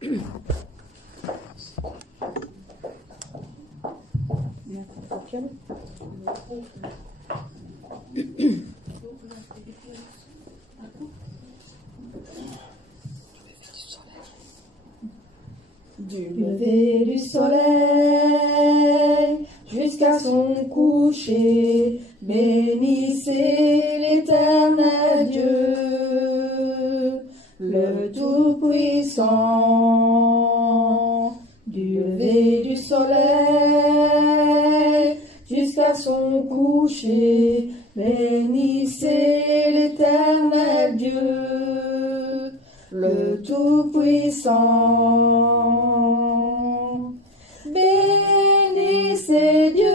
Du lever du soleil jusqu'à son coucher, bénissez l'Éternel Dieu, le Tout-Puissant. Du lever du soleil jusqu'à son coucher, bénissez l'Éternel Dieu, le Tout-Puissant. Bénissez Dieu,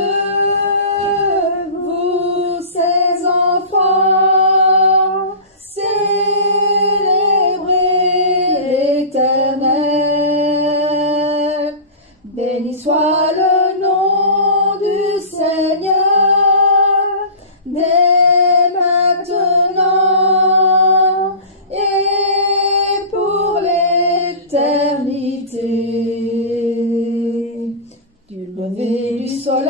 vous ses enfants, célébrez l'Éternel. Béni soit le nom du Seigneur, dès maintenant et pour l'éternité. Du lever du soleil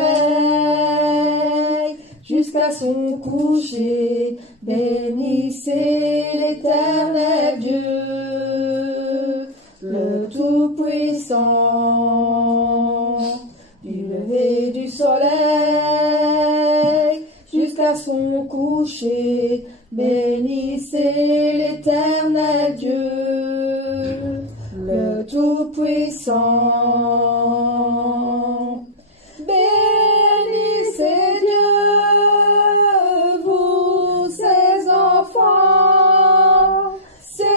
jusqu'à son coucher, bénissez l'Éternel Dieu, le Tout-Puissant. Du lever du soleil jusqu'à son coucher, bénissez l'Éternel Dieu, le Tout-Puissant. Bénissez Dieu, vous ses enfants, célébrez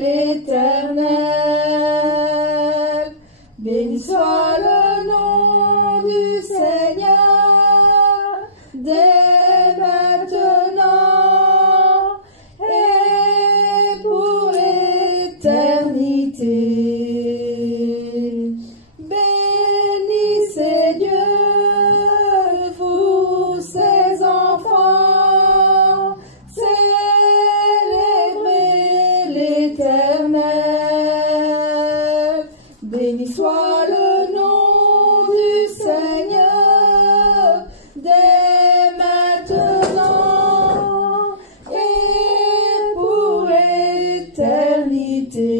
l'Éternel. Béni soit le nom du Seigneur, dès maintenant et pour l'éternité. Bénissez Dieu, vous ses enfants, célébrez l'Éternel. Béni soit le nom du Seigneur, dès maintenant et pour l'éternité.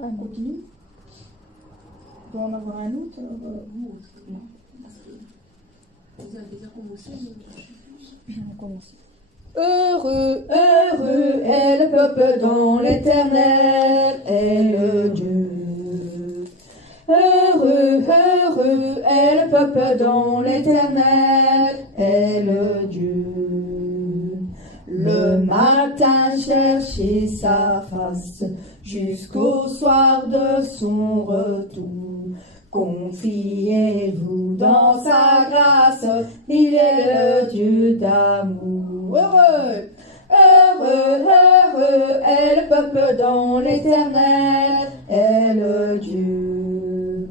On continue. On peut en avoir un autre. Non. Vous avez déjà commencé, On commence. Heureux, heureux est le peuple dont l'Éternel est le Dieu. Heureux, heureux est le peuple dont l'Éternel est le Dieu. Le matin cherchez sa face jusqu'au soir de son retour. Confiez-vous dans sa grâce, il est le Dieu d'amour. Heureux, heureux, heureux est le peuple dont l'Éternel est le Dieu.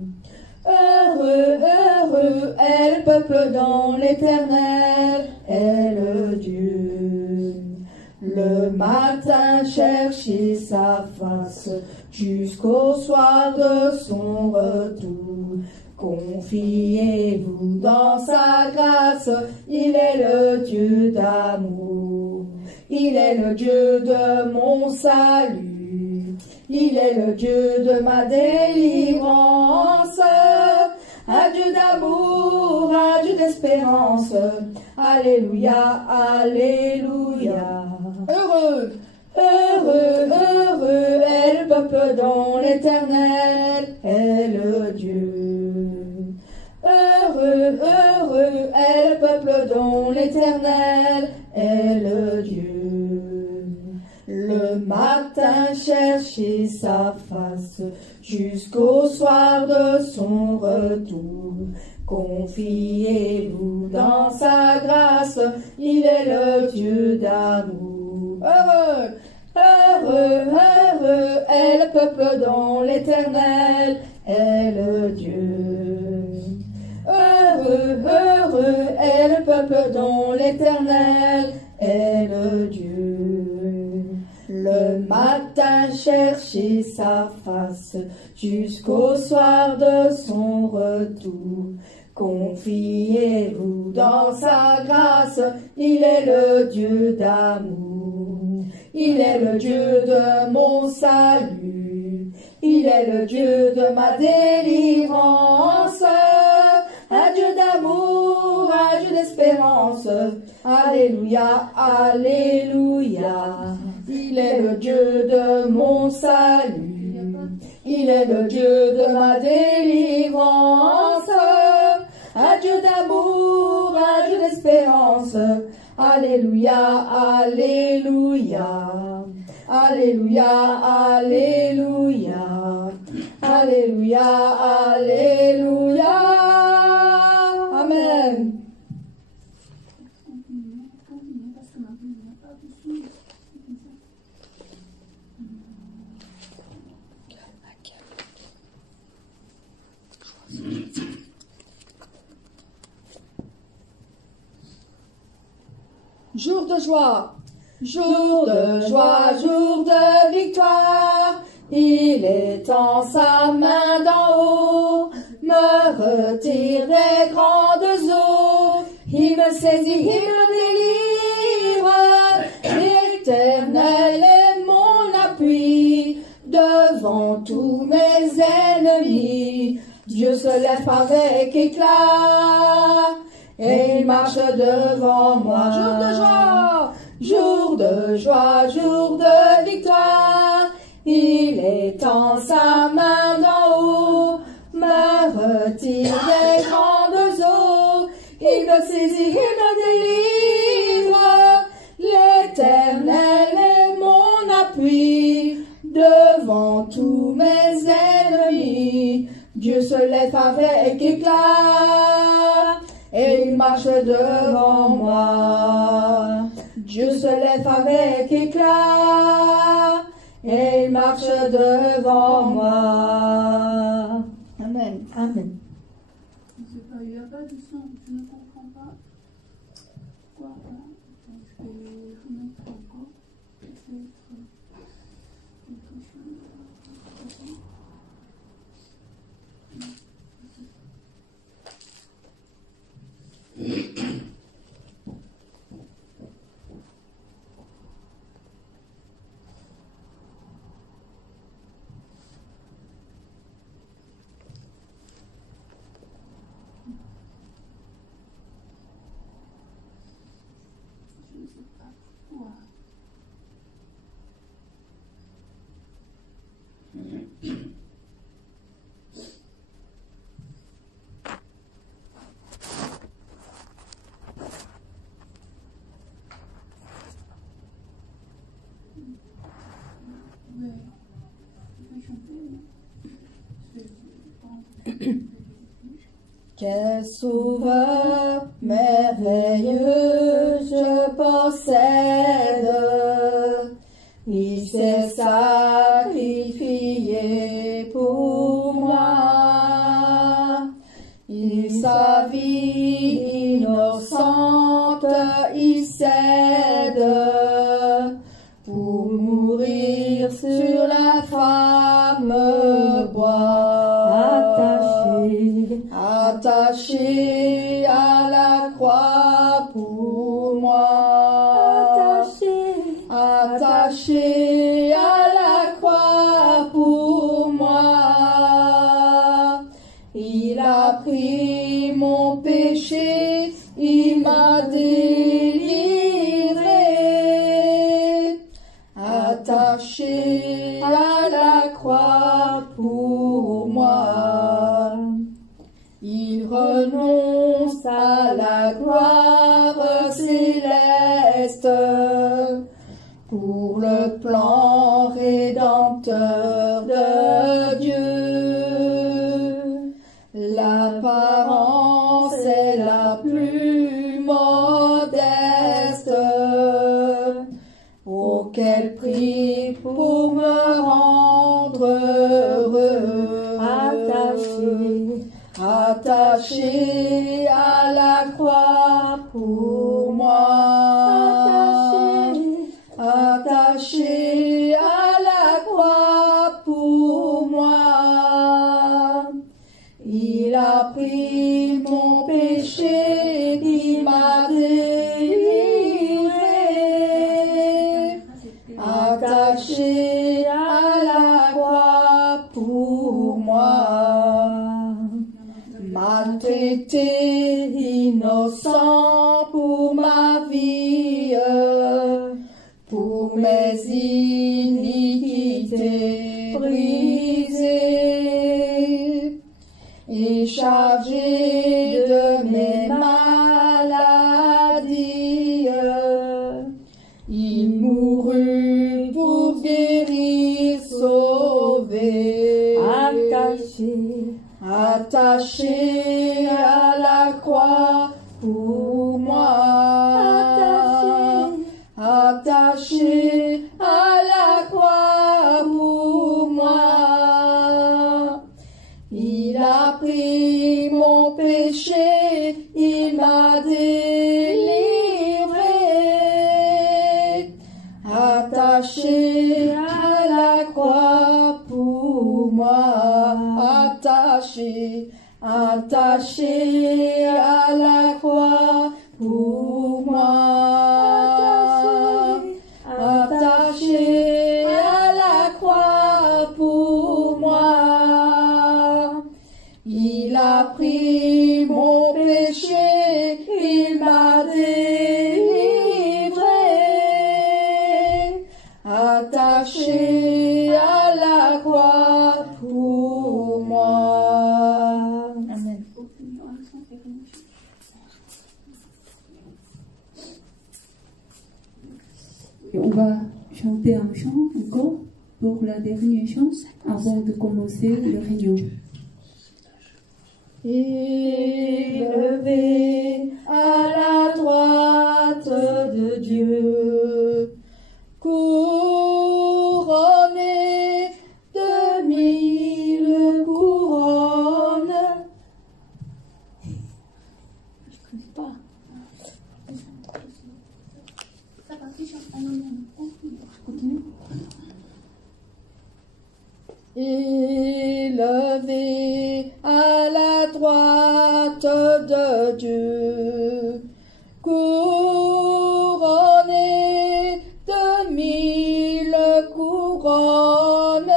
Heureux, heureux est le peuple dont l'Éternel est le Dieu. Le matin cherchez sa face jusqu'au soir de son retour. Confiez-vous dans sa grâce, il est le Dieu d'amour. Il est le Dieu de mon salut, il est le Dieu de ma délivrance. Un Dieu d'amour, un Dieu d'espérance. Alléluia, alléluia. Heureux, heureux, heureux est le peuple dont l'Éternel est le Dieu. Heureux, heureux est le peuple dont l'Éternel est le Dieu. Le matin cherchez sa face jusqu'au soir de son retour. Confiez-vous dans sa grâce, il est le Dieu d'amour. Heureux, heureux, heureux est le peuple dont l'Éternel est le Dieu. Heureux, heureux est le peuple dont l'Éternel est le Dieu. le matin chercher sa face, jusqu'au soir de son retour. Confiez-vous dans sa grâce, il est le Dieu d'amour. Il est le Dieu de mon salut, il est le Dieu de ma délivrance. Un Dieu d'amour, un Dieu d'espérance. Alléluia, alléluia. Il est le Dieu de mon salut, il est le Dieu de ma délivrance. Un Dieu d'amour, un Dieu d'espérance. Alléluia, alléluia. Alléluia, alléluia. Alléluia, alléluia. Amen. Jour de joie, jour de joie, jour de victoire. Il étend sa main d'en haut, me retire des grandes eaux. Il me saisit, il me délivre. L'Éternel est mon appui devant tous mes ennemis. Dieu se lève avec éclat et il marche devant moi. Jour de joie, jour de joie, jour de victoire. Il étend sa main d'en haut, me retire des grandes eaux. Il me saisit, il me délivre. L'Éternel est mon appui devant tous mes ennemis. Dieu se lève avec éclat et il marche devant moi. Dieu se lève avec éclat et il marche devant moi. Amen. Amen. Il n'y a pas de son, je ne comprends pas. Quoi là? Je vais vous mettre encore. Peut-être quelque chose. Je ne sais pas pourquoi. Quel sauveur merveilleux je possède, il s'est sacrifié pour moi. Il sa vie innocente, il cède pour mourir sur la femme bois. Attaché à la croix pour moi. Attaché à la croix pour moi. Il a pris mon péché, il m'a délivré. Attaché à la croix pour moi. Il renonce à la gloire céleste pour le plan rédempteur de Dieu. L'apparence est la plus modeste. Oh, quel prix pour me rendre heureux. Attaché à la croix pour moi. Attaché mes iniquités brisées et chargé de mes maladies. Il mourut pour guérir, sauver, attaché à la croix pour moi, attaché à la croix pour moi. Il a pris mon péché, il m'a délivré, attaché à la croix pour moi, attaché, attaché à la croix pour moi, attaché à la croix pour moi. Il a pris mon péché, il m'a délivré, attaché à la croix pour moi. Amen. Et on va chanter un chant encore pour la dernière chance avant de commencer le réunion. Élevé à la droite de Dieu, couronné de 1000 couronnes. Je connais pas. Continue. Élevé à la droite de Dieu, couronné de 1000 couronnes,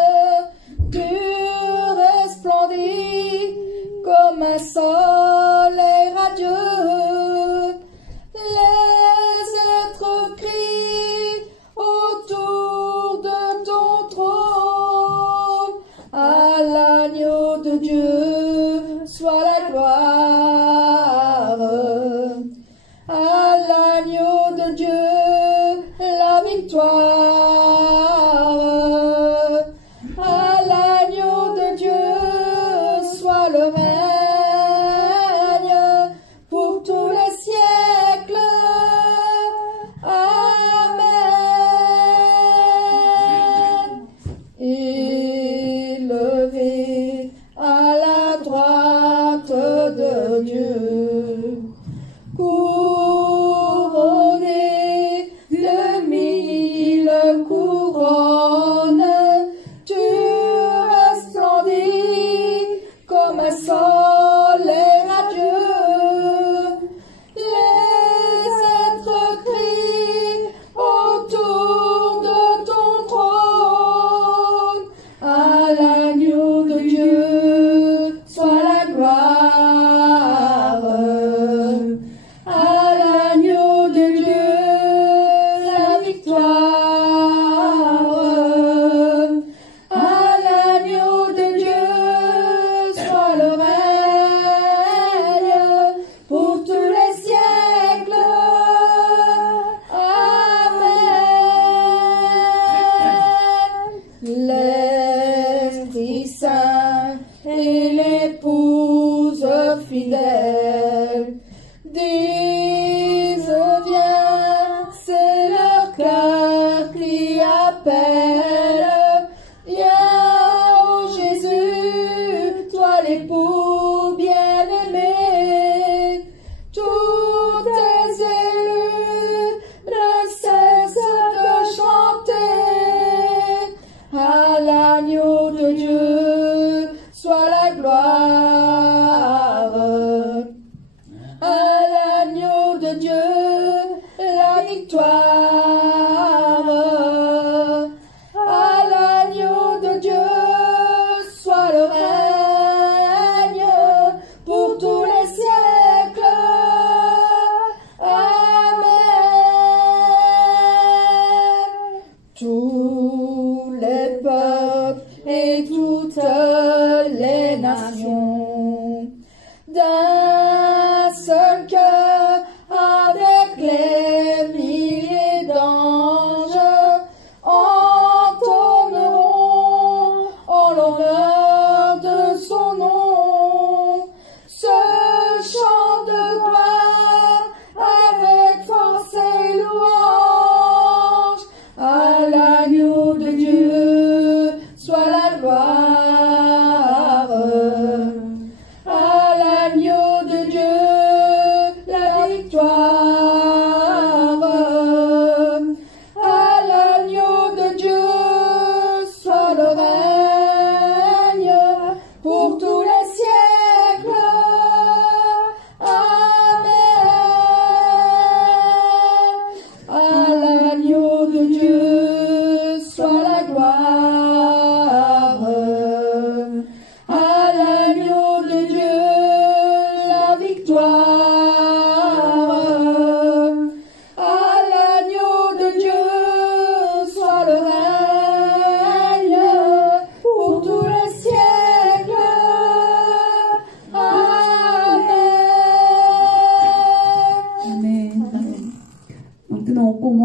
tu resplendis comme un soleil radieux. Les êtres crient autour de ton trône, à l'agneau de Dieu soit la gloire, à l'agneau de Dieu la victoire, à l'agneau de Dieu soit le règne pour tous les siècles. Amen. Élevé à la droite de Dieu, couronné de 1000 couronnes, tu resplendis comme un soleil radieux. Les êtres crient autour de ton trône, à l'agneau de Dieu soit la gloire, à l'agneau de Dieu la victoire, à l'agneau de Dieu soit le règne pour tous les siècles. Amen. L'Esprit Saint et l'épouse fidèle disent viens, c'est leur cœur qui appelle. Viens, ô Jésus, toi l'époux bien-aimé, tous tes élus ne cessent de chanter, à l'agneau de Dieu soit la gloire, à l'agneau de Dieu la victoire, à l'agneau de Dieu soit le règne pour tous les siècles. Amen. Tous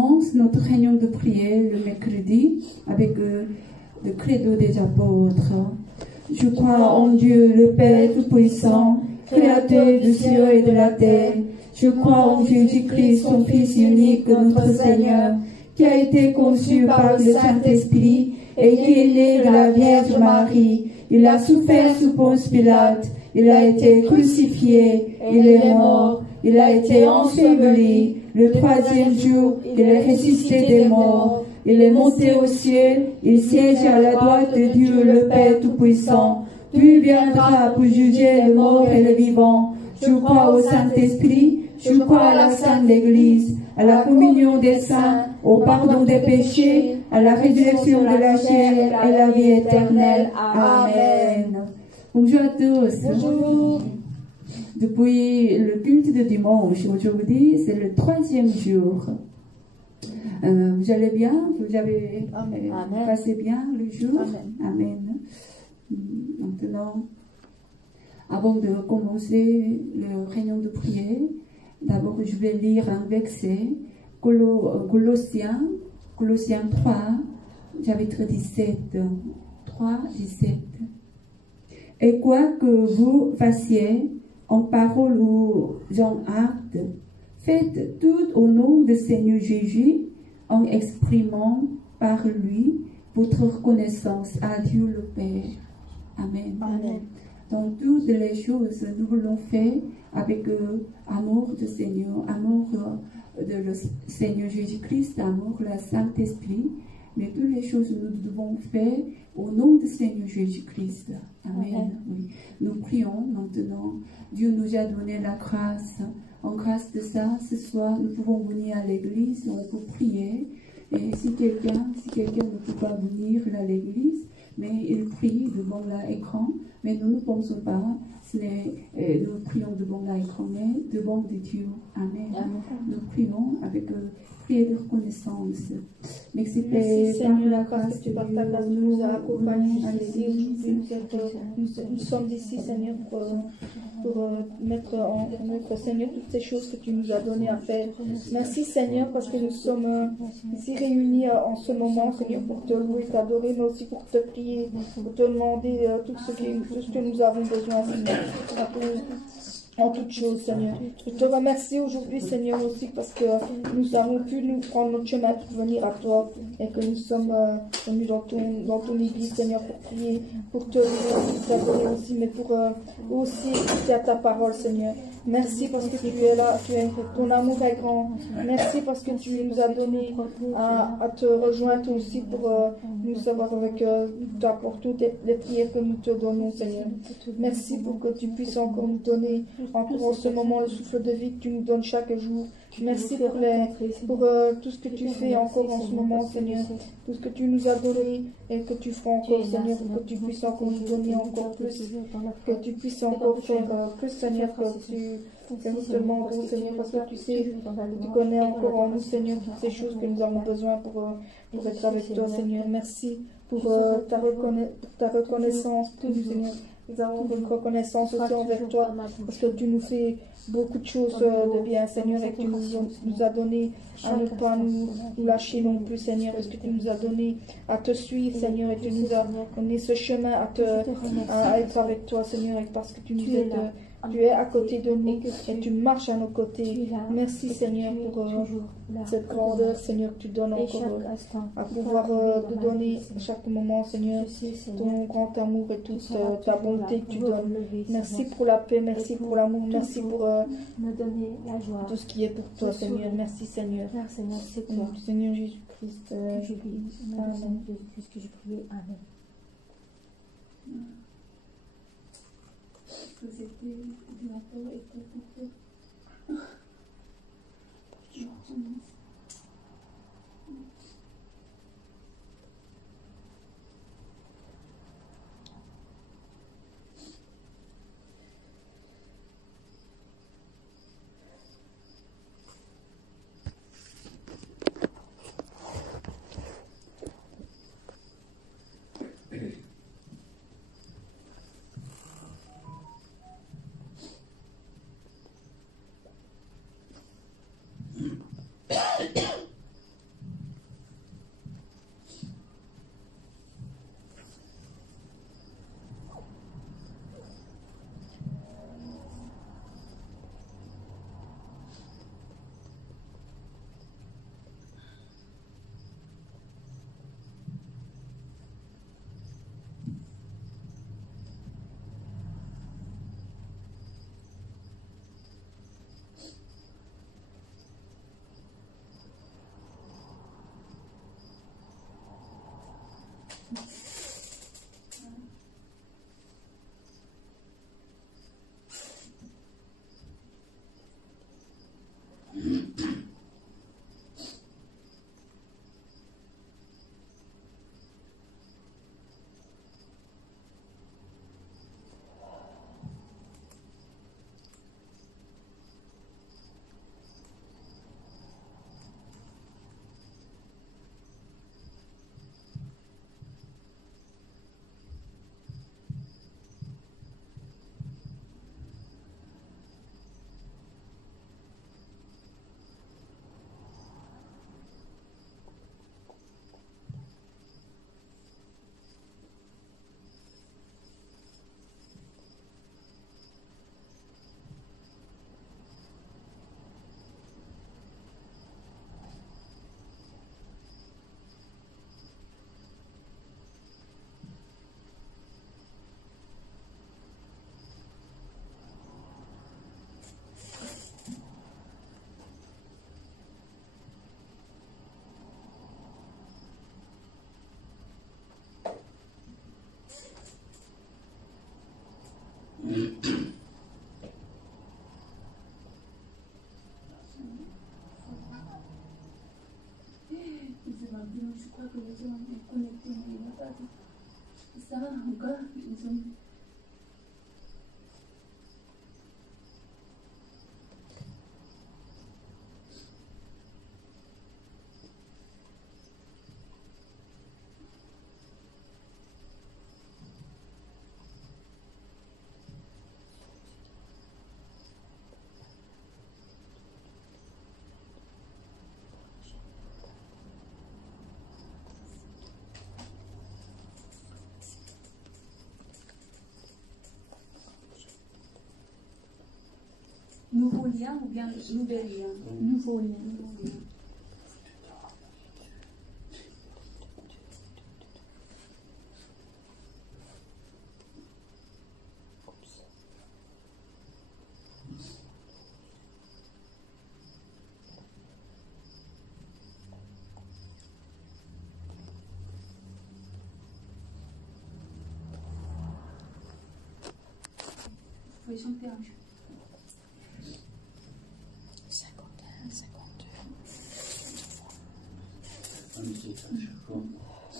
commence notre réunion de prière le mercredi avec le credo des apôtres. Je crois en Dieu, le Père Tout-Puissant, Créateur du ciel et de la terre. Je crois en Jésus-Christ, son Fils unique, notre Seigneur, qui a été conçu par le Saint-Esprit et qui est né de la Vierge Marie. Il a souffert sous Ponce Pilate, il a été crucifié, il est mort, il a été enseveli. Le troisième jour, il est ressuscité des morts. Il est monté au ciel, il siège à la droite de Dieu le Père Tout-Puissant. Puis viendra pour juger les morts et les vivants. Je crois au Saint-Esprit, je crois à la Sainte Église, à la communion des saints, au pardon des péchés, à la résurrection de la chair et à la vie éternelle. Amen. Bonjour à tous. Bonjour. Depuis le culte de dimanche, aujourd'hui, c'est le 3e jour. Vous allez bien? Vous avez passé bien le jour? Amen. Maintenant, avant de commencer le réunion de prière, d'abord je vais lire un verset, Colossiens 3, chapitre 17. 3, 17. Et quoi que vous fassiez, en parole ou en acte, faites tout au nom du Seigneur Jésus, en exprimant par lui votre reconnaissance à Dieu le Père. Amen. Amen. Dans toutes les choses, nous voulons faire avec amour du Seigneur, amour de le Seigneur Jésus-Christ, amour le Saint-Esprit, mais toutes les choses nous devons faire au nom du Seigneur Jésus-Christ. Amen. Oui. Nous prions maintenant. Dieu nous a donné la grâce. En grâce de ça, ce soir, nous pouvons venir à l'église, on peut prier. Et si quelqu'un ne peut pas venir à l'église, mais il prie devant l'écran, mais nous ne pensons pas, nous prions devant l'écran, mais devant Dieu. Amen. Nous prions avec prière de reconnaissance. Merci Seigneur, parce que tu par ta grâce nous as accompagnés ici. Nous sommes ici, Seigneur, pour mettre en œuvre, Seigneur, toutes ces choses que tu nous as données à faire. Merci Seigneur, parce que nous sommes ici réunis en ce moment, Seigneur, pour te louer, t'adorer, mais aussi pour te prier, pour te demander tout ce que nous avons besoin, Seigneur. En toutes choses, Seigneur. Je te remercie aujourd'hui, Seigneur, aussi parce que nous avons pu nous prendre notre chemin pour venir à toi et que nous sommes venus dans ton église, Seigneur, pour prier, pour te t'adorer aussi, mais pour aussi écouter à ta parole, Seigneur. Merci parce que tu es là, ton amour est grand. Merci parce que tu nous as donné à te rejoindre aussi pour nous savoir avec pour toutes les prières que nous te donnons, Seigneur. Merci pour que tu puisses encore nous donner encore en ce moment le souffle de vie que tu nous donnes chaque jour. Merci pour tout ce que tu fais encore en ce moment, Seigneur. Tout ce que tu nous as donné et que tu feras encore, Seigneur. Que tu puisses encore nous donner encore plus. Que tu puisses encore faire plus, Seigneur, que tu nous demandes, Seigneur, parce que tu sais, tu connais encore en nous, Seigneur, toutes ces choses que nous avons besoin pour être avec toi, Seigneur. Merci pour ta reconnaissance pour nous, Seigneur. Nous avons une reconnaissance aussi envers toi parce que tu nous fais beaucoup de choses de bien, Seigneur, et que tu nous as donné à ne pas nous lâcher non plus, Seigneur, parce que tu nous as donné à te suivre, Seigneur, et tu nous as donné ce chemin à être avec toi, Seigneur, et parce que tu nous aides. Tu es à côté de nous et tu marches à nos côtés. Merci Seigneur pour cette grandeur, Seigneur, que tu donnes encore à pouvoir te donner à chaque moment, Seigneur, ton grand amour et toute ta bonté que tu donnes. Merci pour la paix, merci pour l'amour, merci pour tout ce qui est pour toi, Seigneur. Merci Seigneur. Seigneur Jésus-Christ. Amen. Jésus-Christ que je prie. Amen. Que c'était bientôt et que Je crois que les gens sont connectés, mais il n'y a pas de... Ça va encore, ils ont... Nouveau lien ou bien nouvel lien? Nouveau lien. Vous pouvez chanter un jeu. 51, 52.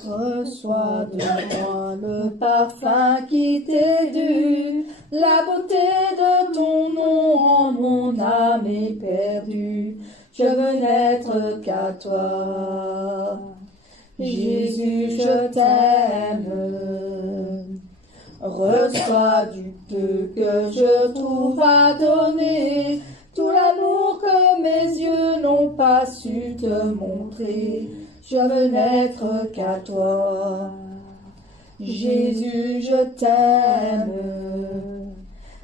Reçois de moi le parfum qui t'est dû, la beauté de ton nom en mon âme est perdue. Je veux n'être qu'à toi. Jésus, je t'aime. Reçois du peu que je trouve à donner, tout l'amour que mes yeux n'ont pas su te montrer. Je veux n'être qu'à toi. Jésus, je t'aime.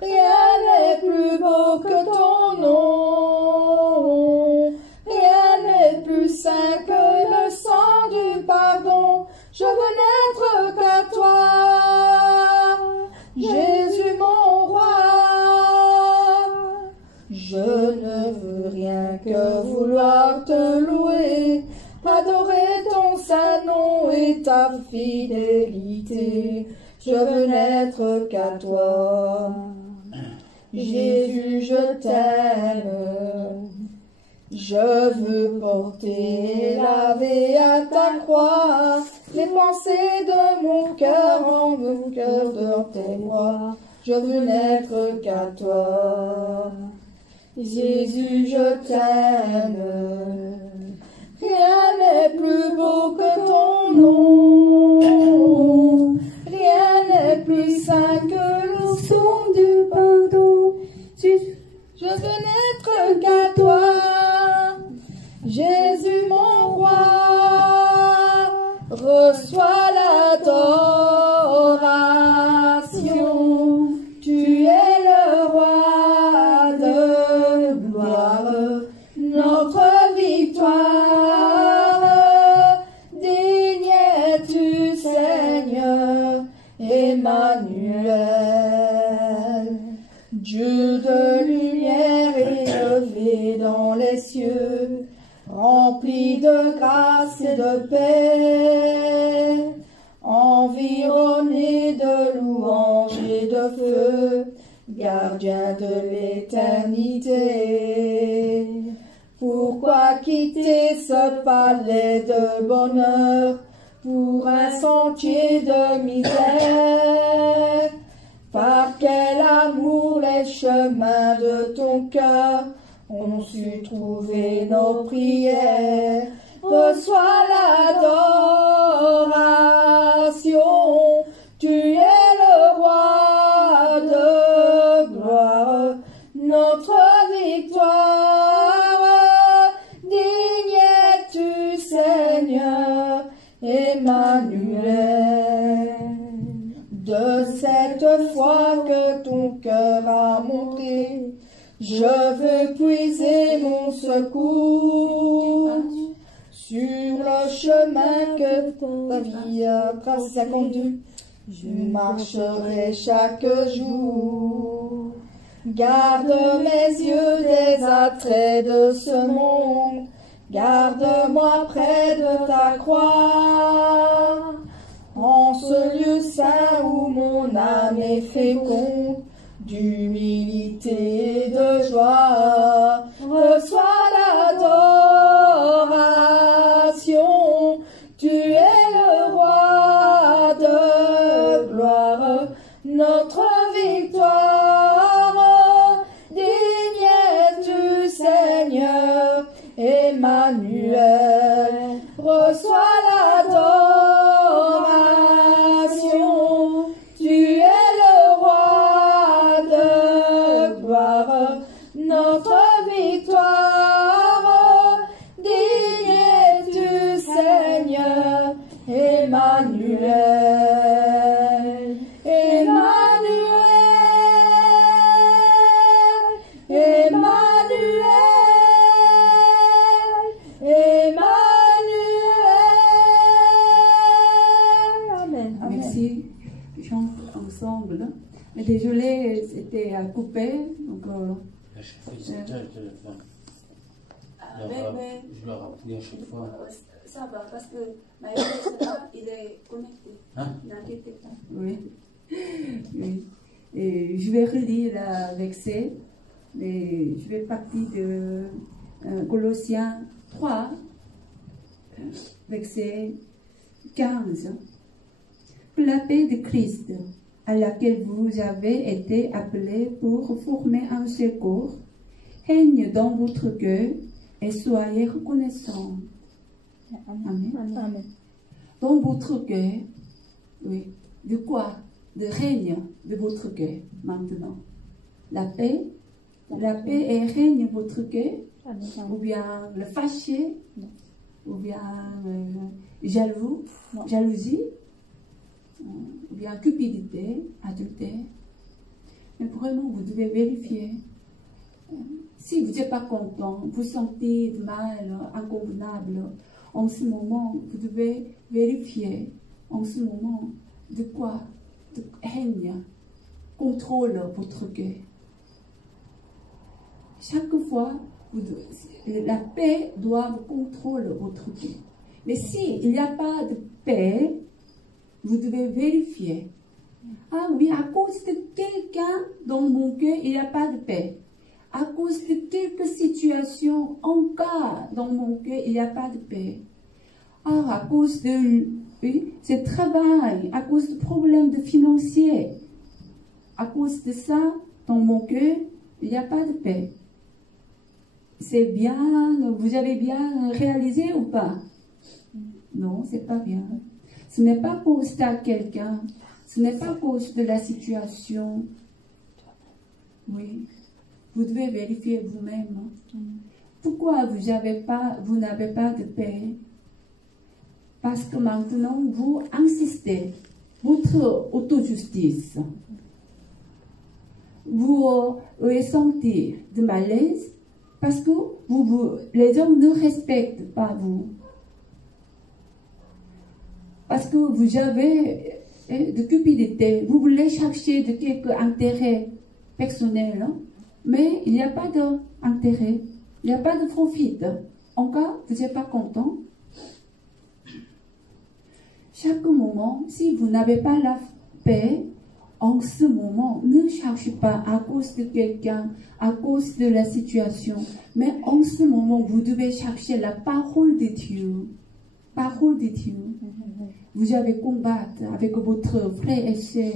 Rien n'est plus beau que ton nom. Rien n'est plus saint que le sang du pardon. Je veux n'être qu'à toi. Jésus, mon roi. Je ne veux rien que vouloir te louer, adorer ton saint nom et ta fidélité. Je veux n'être qu'à toi. Jésus, je t'aime. Je veux porter lavé à ta croix les pensées de mon cœur en mon cœur dans tes bras. Je veux n'être qu'à toi. Jésus, je t'aime. Rien n'est plus beau que ton nom. Rien n'est plus saint que le son du pardon. Je veux n'être qu'à toi. Jésus, mon roi. Reçois l'adoration. Tu es le roi de gloire, notre victoire. Digne es-tu, Seigneur, Emmanuel. Dieu de lumière élevé dans les cieux, rempli de grâce et de paix. environné de louanges et de feu, gardien de l'éternité. Pourquoi quitter ce palais de bonheur pour un sentier de misère? Par quel amour les chemins de ton cœur ont su trouver nos prières? Reçois l'adoration, tu es le roi de gloire, notre victoire. Digne es-tu, Seigneur, Emmanuel. De cette foi que ton cœur a montré, je veux puiser mon secours sur le chemin que ta vie a conduit. Je marcherai chaque jour. Garde mes yeux des attraits de ce monde. Garde-moi près de ta croix. En ce lieu saint où mon âme est féconde, d'humilité et de joie, reçois l'adoration. Tu es le roi de gloire, notre victoire. Digne es-tu, Seigneur, Emmanuel. Reçois l'adoration. Tu es le roi de gloire, notre victoire. Digne es-tu, Seigneur, Emmanuel. Emmanuel, Emmanuel, Emmanuel. Amen. Merci. Je chante ensemble. Mais désolé, c'était à couper. Donc, je leur appris à chaque fois. Ça va, parce que Maëlle, il est connecté. Hein? N'inquiétez pas. Oui. Oui. Et je vais relire la verset. Et je vais partir de Colossiens 3, verset 15. Que la paix de Christ, à laquelle vous avez été appelés pour former un seul corps, règne dans votre cœur et soyez reconnaissants. Amen. Amen. Dans votre cœur, oui. De quoi? De règne de votre cœur, maintenant. La paix et règne votre cœur, ou bien le fâché, ou bien jalousie, ou bien cupidité, adultère. Mais vraiment, vous devez vérifier. Si vous n'êtes pas content, vous sentez mal, inconvenable, en ce moment, vous devez vérifier, en ce moment, de quoi de règne contrôle votre cœur. Chaque fois, la paix doit contrôler votre cœur. Mais s'il n'y a pas de paix, vous devez vérifier. Ah oui, à cause de quelqu'un dans mon cœur, il n'y a pas de paix. À cause de quelques situations, en cas dans mon cœur, il n'y a pas de paix. Ah, à cause de ce travail, à cause de problèmes financiers, à cause de ça, dans mon cœur, il n'y a pas de paix. C'est bien, vous avez bien réalisé ou pas? Non, c'est pas bien. Ce n'est pas à cause de quelqu'un, ce n'est pas à cause de la situation. Oui, vous devez vérifier vous-même. Pourquoi vous n'avez pas de paix? Parce que maintenant, vous insistez, votre autojustice. Vous ressentez de malaise parce que les hommes ne respectent pas vous. Parce que vous avez de cupidité, vous voulez chercher de quelques intérêts personnels, mais il n'y a pas d'intérêt, il n'y a pas de profit. En cas, vous n'êtes pas content. chaque moment, si vous n'avez pas la paix, en ce moment, ne cherchez pas à cause de quelqu'un, à cause de la situation, mais en ce moment, vous devez chercher la parole de Dieu. Parole de Dieu. Vous avez combattu avec votre frère et sœur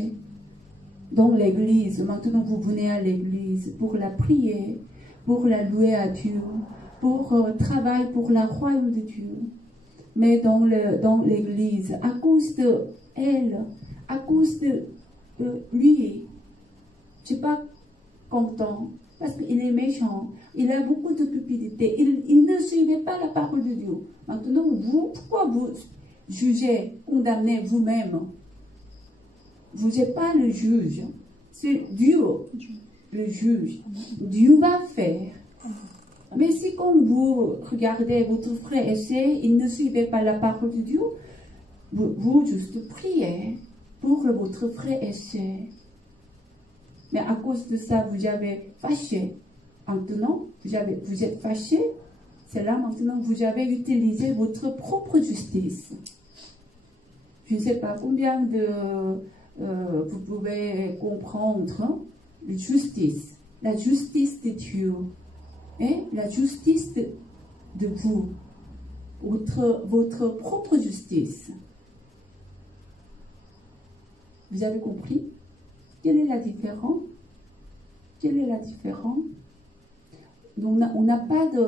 dans l'église. Maintenant, vous venez à l'église pour la prière, pour la louer à Dieu, pour travailler pour la royaume de Dieu. Mais dans l'église, à cause de elle, à cause de lui, je ne suis pas content parce qu'il est méchant, il a beaucoup de cupidité, il ne suivait pas la parole de Dieu. Maintenant, pourquoi vous jugez, condamnez vous-même? Vous n'êtes pas le juge, c'est Dieu, le juge. Dieu va faire. Mais si quand vous regardez votre frère et sœur, il ne suivait pas la parole de Dieu, vous juste priez pour votre frère et sœur. Mais à cause de ça, vous avez fâché. Maintenant, vous êtes fâché. C'est là maintenant vous avez utilisé votre propre justice. Je ne sais pas combien de vous pouvez comprendre la justice de Dieu et la justice de vous, votre propre justice. Vous avez compris? Quelle est la différence? Quelle est la différence? On n'a pas de...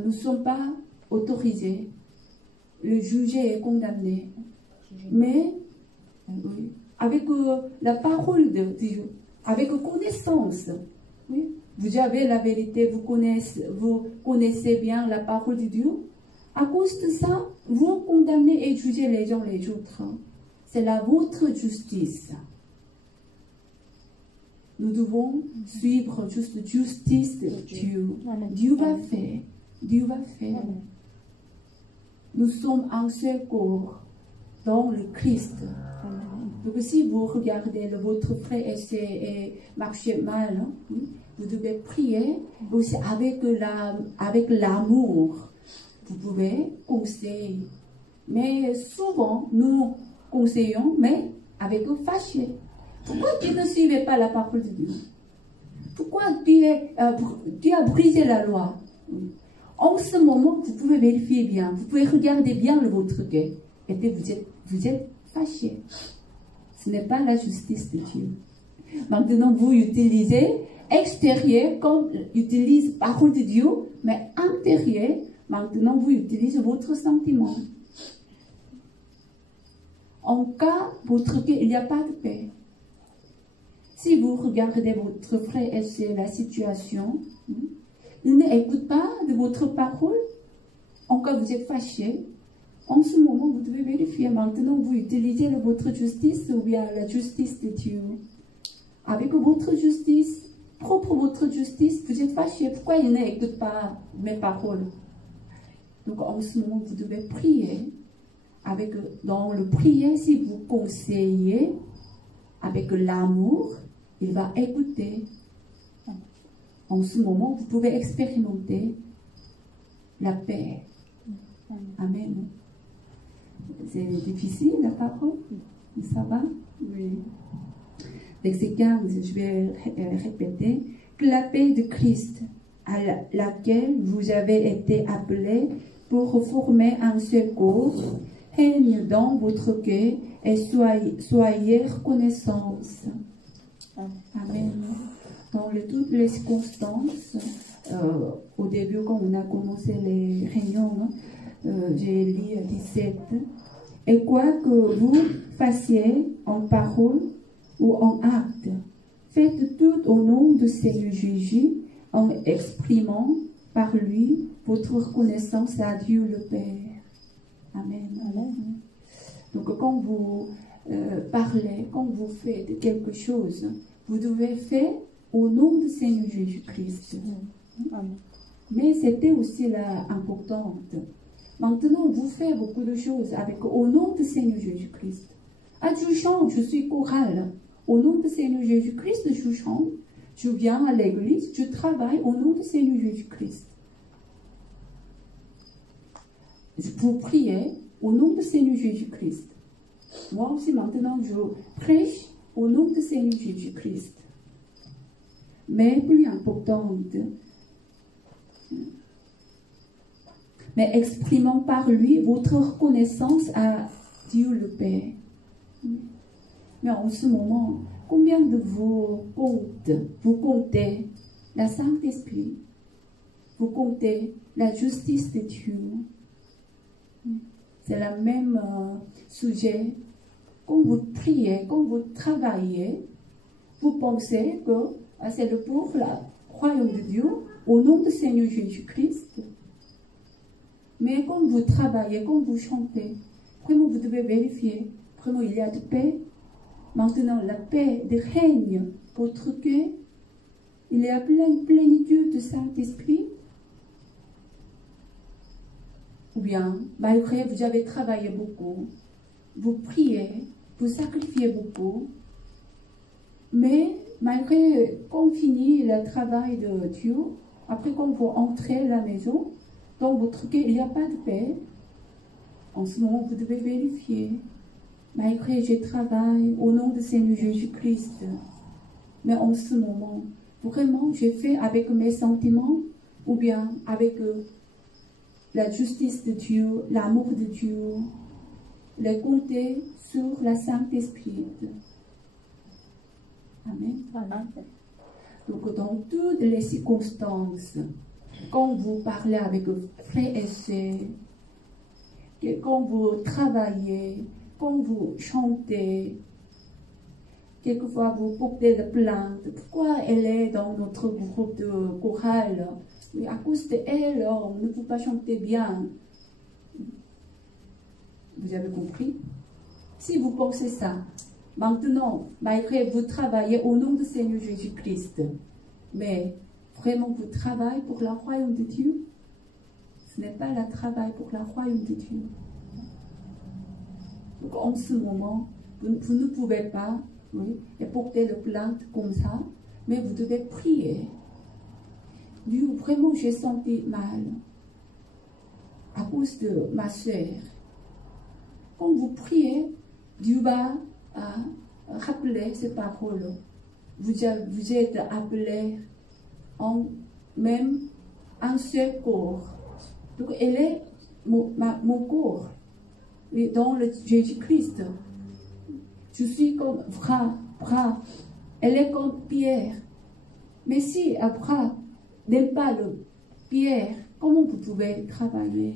nous ne sommes pas autorisés. Le jugé est condamné. Mais avec la parole de Dieu, avec connaissance, oui, vous avez la vérité, vous connaissez bien la parole de Dieu. À cause de ça, vous condamnez et jugez les gens les autres. C'est votre justice. Nous devons suivre juste la justice de Dieu. Dieu va faire. Dieu va faire. Nous sommes un seul corps dans le Christ. Donc si vous regardez votre frère et marche mal, vous devez prier aussi avec l'amour. Vous pouvez conseiller. Mais souvent, nous conseillons, mais avec le fâché. Pourquoi tu ne suivais pas la parole de Dieu? Pourquoi tu as brisé la loi? En ce moment, vous pouvez vérifier bien, vous pouvez regarder bien votre cœur. Et puis vous êtes fâché. Ce n'est pas la justice de Dieu. Maintenant, vous utilisez extérieur comme utilise parole de Dieu, mais intérieur, maintenant vous utilisez votre sentiment. En cas, votre cœur, il n'y a pas de paix. Si vous regardez votre frère et c'est la situation, il n'écoute pas de votre parole, en cas vous êtes fâché, en ce moment vous devez vérifier. Maintenant vous utilisez votre justice ou bien la justice de Dieu. Avec votre justice, votre justice, vous êtes fâché. Pourquoi il n'écoute pas mes paroles? Donc en ce moment vous devez prier. Dans le prier, si vous conseillez avec l'amour, il va écouter. En ce moment, vous pouvez expérimenter la paix. Amen. C'est difficile la parole? Ça va? Oui. Verset 15, je vais répéter. Que la paix de Christ, à laquelle vous avez été appelés pour former un seul corps, règne dans votre cœur et soyez reconnaissance. Amen. Dans toutes les circonstances, au début, quand on a commencé les réunions, j'ai lu 17. Et quoi que vous fassiez en parole ou en acte, faites tout au nom de Seigneur Jésus en exprimant par lui votre reconnaissance à Dieu le Père. Amen. Amen. Donc quand vous parlez, quand vous faites quelque chose, vous devez faire au nom de Seigneur Jésus-Christ. Amen. Mais c'était aussi là importante. Maintenant, vous faites beaucoup de choses au nom de Seigneur Jésus-Christ. Ah, je chante, je suis chorale. Au nom de Seigneur Jésus-Christ, je chante. Je viens à l'église, je travaille au nom de Seigneur Jésus-Christ. Vous priez au nom de Seigneur Jésus-Christ. Moi aussi, maintenant, je prêche au nom de Seigneur Jésus-Christ. Mais plus importante, mais exprimons par lui votre reconnaissance à Dieu le Père. Mais en ce moment, combien de vous comptez la Saint-Esprit, vous comptez la justice de Dieu. C'est le même sujet. Quand vous priez, quand vous travaillez, vous pensez que c'est pour le royaume de Dieu, au nom du Seigneur Jésus-Christ. Mais quand vous travaillez, quand vous chantez, vraiment vous devez vérifier, vraiment il y a de paix. Maintenant, la paix règne votre cœur. Il y a pleine plénitude de Saint-Esprit. Ou bien, malgré vous avez travaillé beaucoup, vous priez, vous sacrifiez beaucoup, mais malgré qu'on finit le travail de Dieu, après quand vous entrez à la maison, dans votre cœur, il n'y a pas de paix. En ce moment, vous devez vérifier. Malgré je travaille au nom de Seigneur Jésus-Christ, mais en ce moment, vraiment, j'ai fait avec mes sentiments ou bien avec la justice de Dieu, l'amour de Dieu, le compter sur la Saint-Esprit. Amen. Amen. Donc, dans toutes les circonstances, quand vous parlez avec frères et sœurs, quand vous travaillez, quand vous chantez, quelquefois vous portez la plainte. Pourquoi elle est dans notre groupe de chorale? Mais à cause d'elle, on ne peut pas chanter bien. Vous avez compris? Si vous pensez ça, maintenant, malgré vous travaillez au nom du Seigneur Jésus-Christ, mais vraiment vous travaillez pour le royaume de Dieu, ce n'est pas le travail pour le royaume de Dieu. Donc en ce moment, vous ne pouvez pas porter le plainte comme ça, mais vous devez prier. Dieu, vraiment, j'ai senti mal à cause de ma soeur. Quand vous priez, Dieu va rappeler ces paroles. Vous êtes appelés en même un seul corps. Donc, elle est mon corps. Et dans le Jésus-Christ, je suis comme bras. Elle est comme pierre. Mais si un bras n'aime pas le pierre, comment vous pouvez travailler?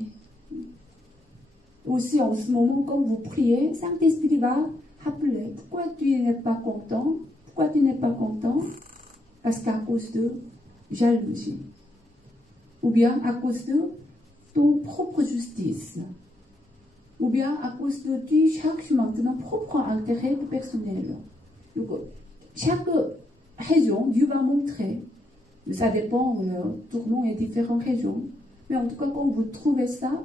Aussi, en ce moment, quand vous priez, Saint-Esprit va rappeler pourquoi tu n'es pas content. Pourquoi tu n'es pas content? Parce qu'à cause de jalousie. Ou bien à cause de ton propre justice. Ou bien à cause de tu cherches maintenant propre intérêt personnel. Donc, chaque raison, Dieu va montrer. Ça dépend, tout le monde est différentes raisons. Mais en tout cas, quand vous trouvez ça,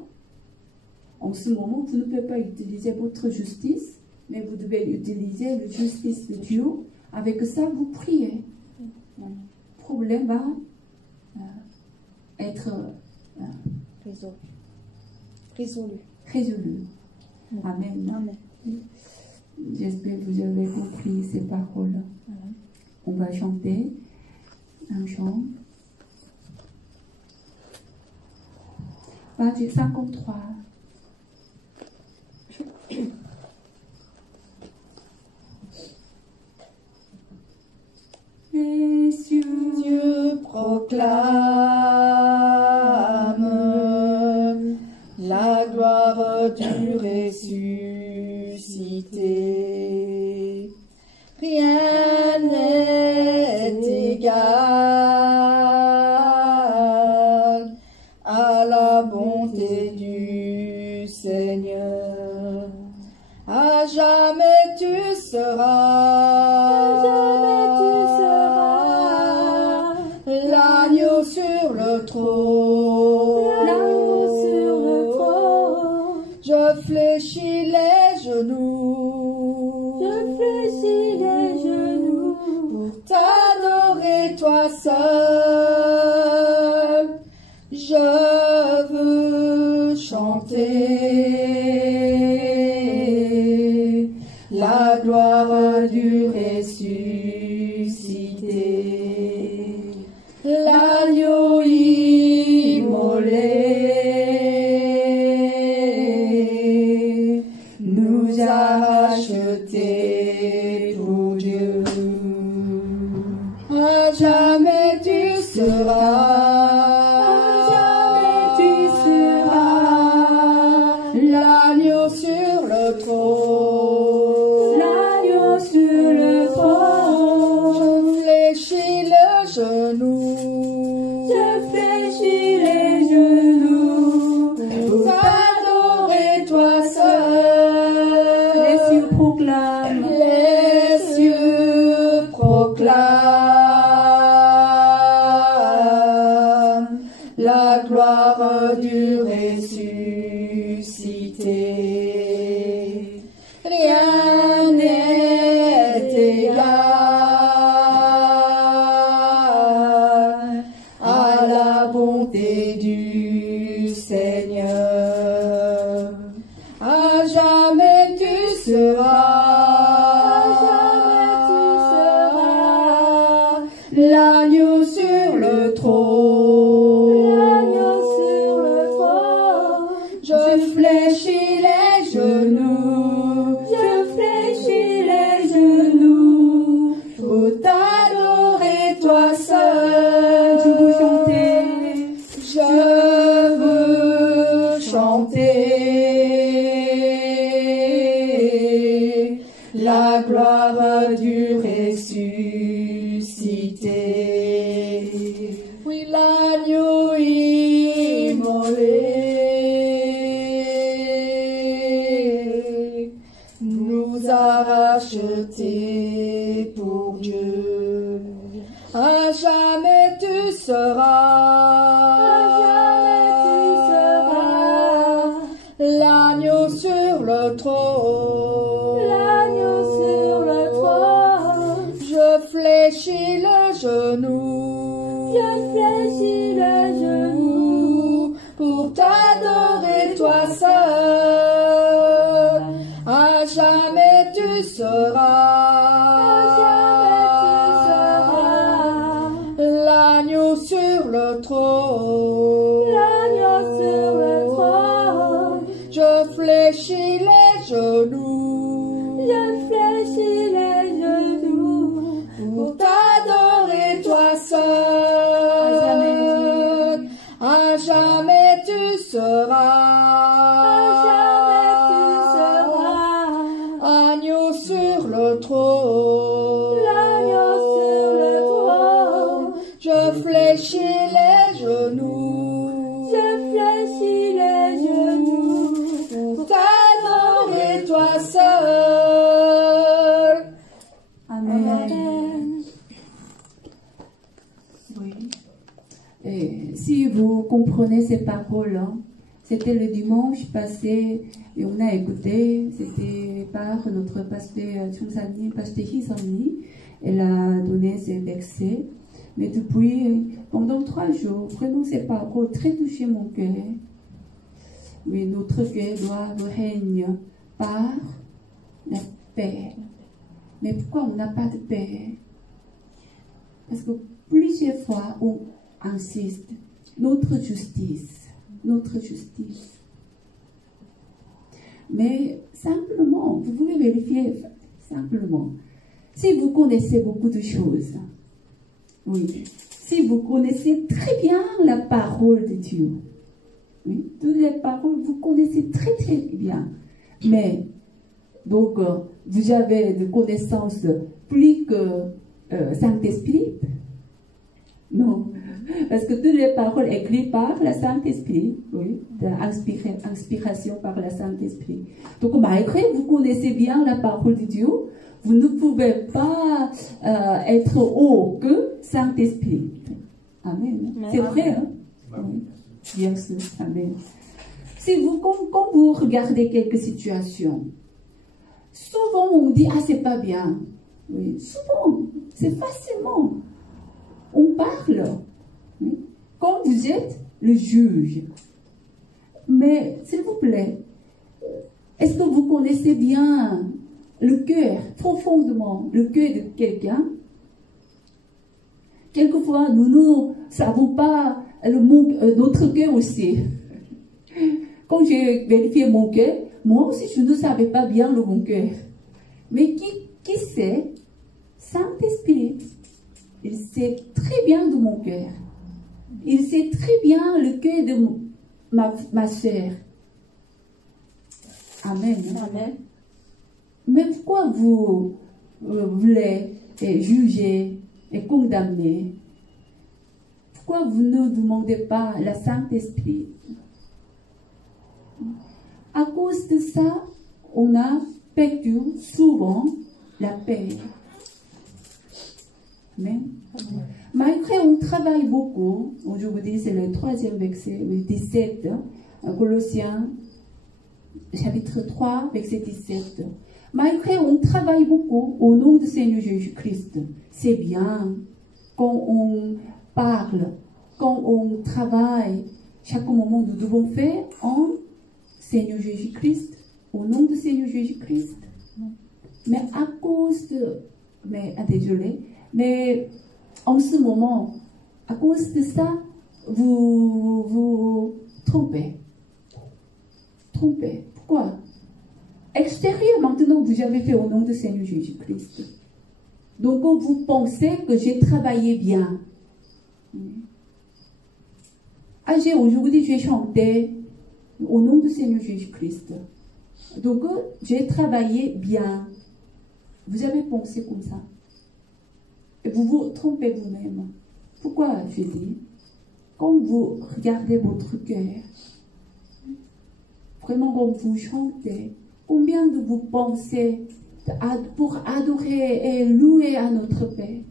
en ce moment, vous ne pouvez pas utiliser votre justice, mais vous devez utiliser la justice de Dieu. Avec ça, vous priez. Le problème va être résolu. Amen. Amen. J'espère que vous avez compris ces paroles. On va chanter un chant. Page 53. Les cieux proclament la gloire du ressuscité. Rien n'est égal à la bonté du Seigneur. À jamais tu seras l'agneau sur le trône. Je fléchis les genoux. Pour t'adorer toi seul. Je veux chanter a rachetés pour Dieu. À jamais tu seras, l'agneau sur le trône, l'agneau sur le trône. Je fléchis le genou, je fléchis les genoux pour t'adorer toi seul. Les cieux proclament, Les cieux proclament la gloire du ressuscité. Rien n'est égal à la bonté du Seigneur. À jamais tu seras, l'agneau sur le trône, je fléchis les genoux, pour t'adorer toi seul. Je veux chanter la gloire du ressuscité. Oui, l'agneau immolé nous a rachetés pour Dieu. À jamais tu seras, l'agneau sur le trône, je fléchis le genou, pour t'adorer toi seul. À jamais tu seras, l'agneau sur le trône, je fléchis les genoux, pour t'adorer toi seul. À jamais tu seras, agneau sur le trône, je fléchis les genoux, pour t'adorer toi seul. Amen. Oui. Et si vous comprenez ces paroles, hein, c'était le dimanche passé et on a écouté, c'était par notre pasteur Chungsani, pasteur Hisani. Elle a donné ces versets. Mais depuis, pendant 3 jours, vraiment ces paroles très touché mon cœur. Oui, notre cœur doit régner par la paix. Mais pourquoi on n'a pas de paix? Parce que plusieurs fois, on insiste, notre justice. Mais simplement, vous pouvez vérifier simplement. Si vous connaissez beaucoup de choses, oui, si vous connaissez très bien la parole de Dieu, oui, toutes les paroles, vous connaissez très très bien, mais donc vous avez de connaissances plus que Saint-Esprit? Non, parce que toutes les paroles écrites par le Saint-Esprit, oui, inspiration par le Saint-Esprit. Donc malgré que vous connaissez bien la parole de Dieu, vous ne pouvez pas être haut que Saint-Esprit. Amen. C'est vrai, hein? Oui, bien sûr. Amen. Si vous, quand vous regardez quelques situations, souvent on dit, ah, c'est pas bien. Oui, souvent, c'est facilement. On parle. Oui. Quand vous êtes le juge. Mais, s'il vous plaît, est-ce que vous connaissez bien le cœur, profondément, le cœur de quelqu'un? Quelquefois, nous ne savons pas notre cœur aussi. Quand j'ai vérifié mon cœur, moi aussi, je ne savais pas bien le bon cœur. Mais qui sait? Saint-Esprit. Il sait très bien de mon cœur. Il sait très bien le cœur de ma sœur. Amen. Amen. Mais pourquoi vous voulez juger et condamner? Pourquoi vous ne demandez pas le Saint-Esprit? À cause de ça, on a perdu souvent la paix. Amen. Malgré on travaille beaucoup, aujourd'hui c'est le 3e verset, le 17, Colossiens chapitre 3, verset 17. Malgré on travaille beaucoup au nom du Seigneur Jésus-Christ, c'est bien quand on parle, quand on travaille, chaque moment nous devons faire en Seigneur Jésus-Christ, au nom du Seigneur Jésus-Christ. Mais à cause de... désolé, mais en ce moment, à cause de ça, vous trompez. Trompez. Pourquoi? Extérieur, maintenant, vous avez fait au nom du Seigneur Jésus-Christ. Donc, vous pensez que j'ai travaillé bien. Aujourd'hui, j'ai chanté au nom du Seigneur Jésus-Christ. Donc, j'ai travaillé bien. Vous avez pensé comme ça. Et vous vous trompez vous-même. Pourquoi je dis? Quand vous regardez votre cœur, vraiment quand vous chantez, combien de vous pensez pour adorer et louer à notre Père?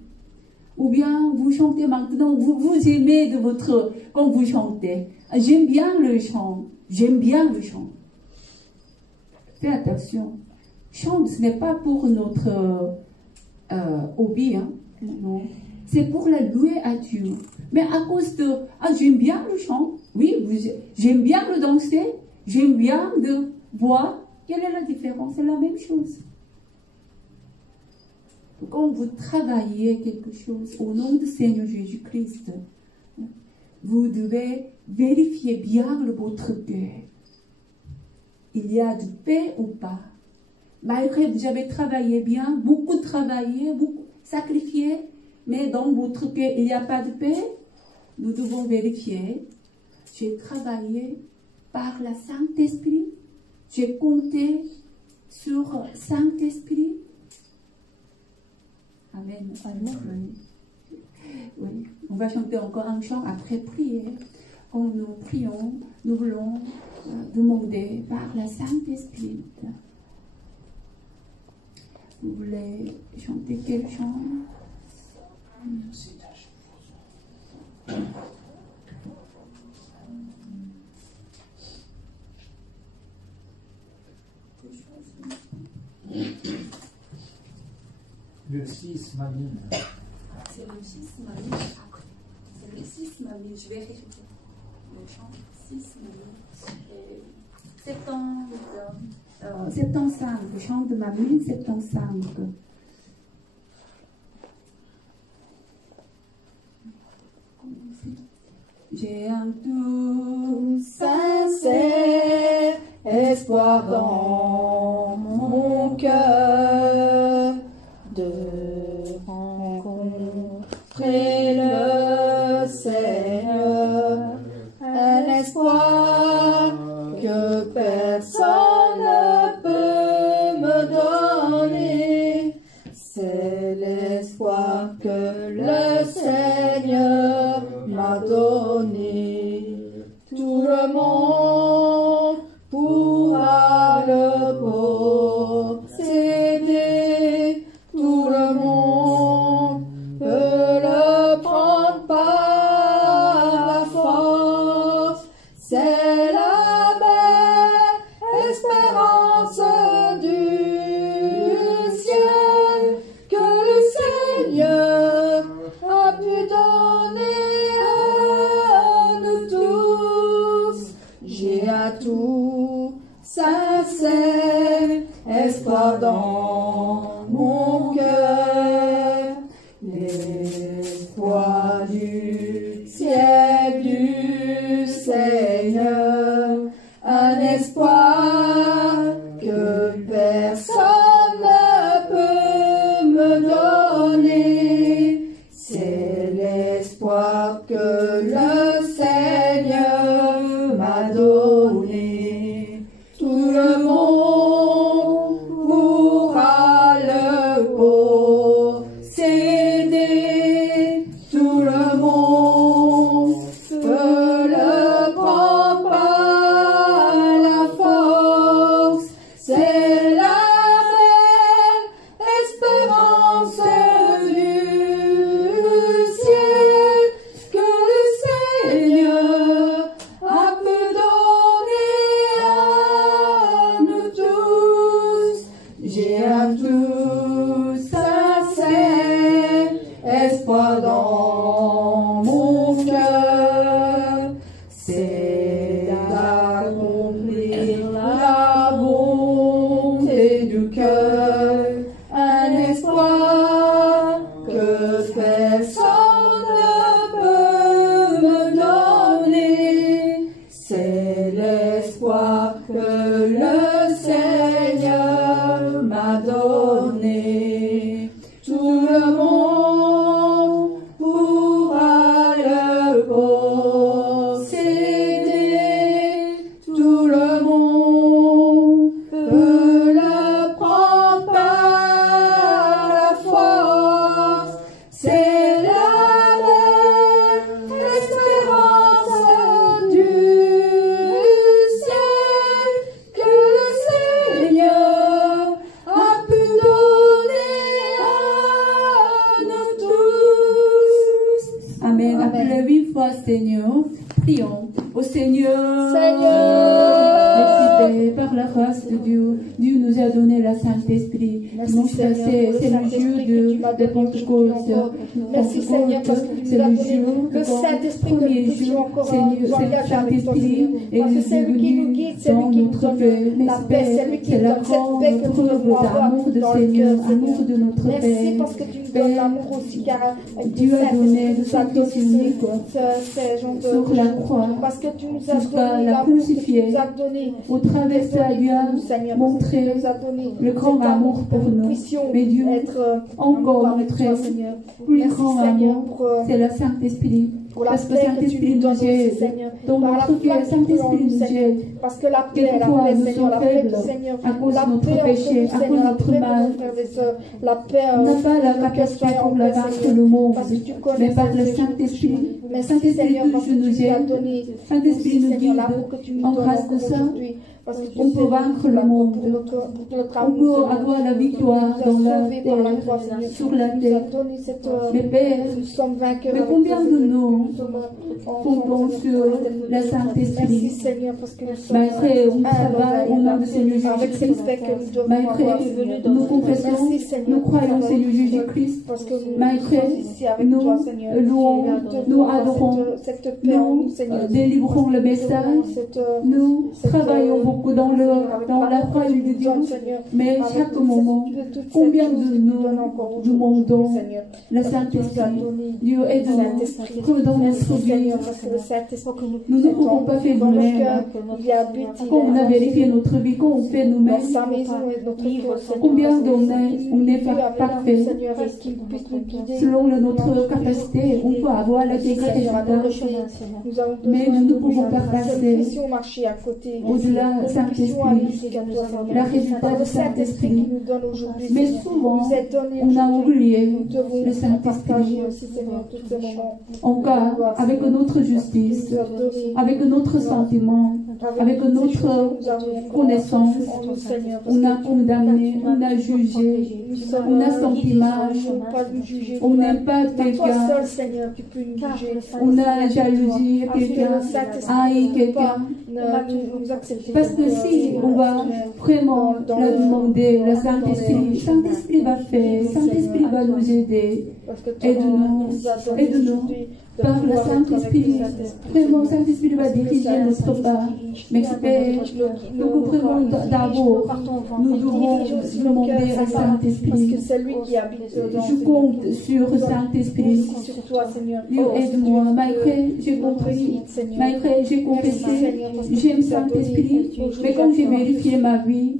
Ou bien vous chantez maintenant, vous aimez de votre... Quand vous chantez, j'aime bien le chant, j'aime bien le chant. Faites attention. Chant, ce n'est pas pour notre hobby, hein? Non. C'est pour la louer à Dieu. Mais à cause de... j'aime bien le chant. Oui, j'aime bien le danser. J'aime bien de boire. Quelle est la différence? C'est la même chose. Quand vous travaillez quelque chose au nom du Seigneur Jésus-Christ, vous devez vérifier bien votre cœur. Il y a de paix ou pas? Malgré que vous avez travaillé bien, beaucoup travaillé, beaucoup sacrifié, mais dans votre cœur, il n'y a pas de paix, nous devons vérifier. J'ai travaillé par le Saint-Esprit, j'ai compté sur Saint-Esprit. Amen. Amen. Oui. On va chanter encore un chant après prier. Quand nous prions, nous voulons demander par le Saint-Esprit. Vous voulez chanter quel chant? Le 6, Mamie. C'est le 6, Mamie. C'est le 6, Mamie. Je vais répéter. Le chant 6, Mamie. 75. Le chant de Mamie, 75. J'ai un tout sincère espoir dans mon cœur de rencontrer le Seigneur, un espoir que personne ne peut me donner, c'est l'espoir que le Seigneur m'a donné. Tout le monde pourra le posséder, tout le monde peut le prendre par la force. C'est la belle espérance du ciel que le Seigneur a pu donner à nous tous. J'ai à tout sincère espoir dans mon cœur, l'espoir du ciel du Seigneur, un espoir Seigneur. Prions au Seigneur. Seigneur. Merci Père, par la grâce de Dieu. Dieu nous a donné la Saint-Esprit. Merci Seigneur, c'est le jour de Pentecôte. Merci Seigneur, parce que tu nous as donné le Saint-Esprit que nous puissions encore nous engager avec toi, Seigneur. Parce que c'est lui qui nous guide, c'est lui qui nous donne la paix, c'est lui qui nous donne cette paix que nous devons avoir dans le cœur, Seigneur. Merci parce que tu nous donnes l'amour aussi, car Dieu a donné le Saint-Esprit unique sur la croix, parce que tu nous as jusqu'à donné la l'amour, crucifiée. Au travers de ça, Dieu a montré le grand amour pour nous. Mais Dieu a encore montré plus grand amour, c'est le Saint-Esprit. Parce que Saint-Esprit nous aide. Dans notre cœur, Saint-Esprit nous aide. Parce que la paix, Quelquefois, nous Seigneur, sommes la paix faibles du Seigneur, à cause de la notre paix entre péché, nous, à cause de Seigneur, la notre paix de mal. nos frères et sœurs, la paix On n'a pas la capacité pour la vaincre le monde, parce que tu mais connais par le Seigneur. Saint-Esprit. Merci Saint-Esprit Seigneur, parce que nous tu nous as aide. donné Saint-Esprit nous Seigneur, guide. l'amour que tu nous En donnes grâce de encore ça, aujourd'hui. Parce que tu on sais peut vaincre le monde. pour notre On amour, peut Seigneur. avoir la victoire Tu nous dans as la sauvés par la terre, croix, Seigneur. sur la Tu nous as terre. donné cette Mais Père, nous sommes vainqueurs. mais avec combien toi, de Seigneur. nous sommes comptons sur le Merci Saint-Esprit? Seigneur, parce que nous sommes Malgré on travaille au nom de Seigneur avec cette Jésus-Christ. paix que nous devons Malgré avoir. nous confessons, Merci, Seigneur, nous croyons pour Seigneur cette Jésus-Christ. parce que nous Malgré sommes ici avec nous toi, Seigneur. louons, nous adorons, cette paix en nous, nous Seigneur. délivrons le message, nous travaillons beaucoup dans la croyance de Dieu, mais chaque moment, combien de nous demandons le Saint-Esprit? Dieu aide-nous, prenons notre vie. Nous ne pouvons pas faire nous-mêmes. Quand on a vérifié notre vie, quand on fait nous-mêmes, combien on n'est pas parfait. Selon notre capacité, on peut avoir la résultat, mais nous ne pouvons pas passer au-delà du Saint-Esprit, la résultat du Saint-Esprit. Mais souvent, on a oublié le Saint-Esprit. En cas, avec notre justice, avec notre sentiment, avec notre connaissance, on a condamné, on a jugé, on a senti mal, on n'aime pas quelqu'un, on a jalousie quelqu'un, haï quelqu'un. Parce que si on va vraiment la demander, le Saint-Esprit, Saint-Esprit va faire, Saint-Esprit va nous aider. Aide-nous par le Saint-Esprit. Vraiment, Saint-Esprit va diriger notre pas. Mais donc vraiment d'abord, nous devons demander au Saint-Esprit. Je compte sur le Saint-Esprit. Dieu aide-moi. Malgré j'ai compris, malgré j'ai confessé, j'aime Saint-Esprit. Mais quand j'ai vérifié ma vie,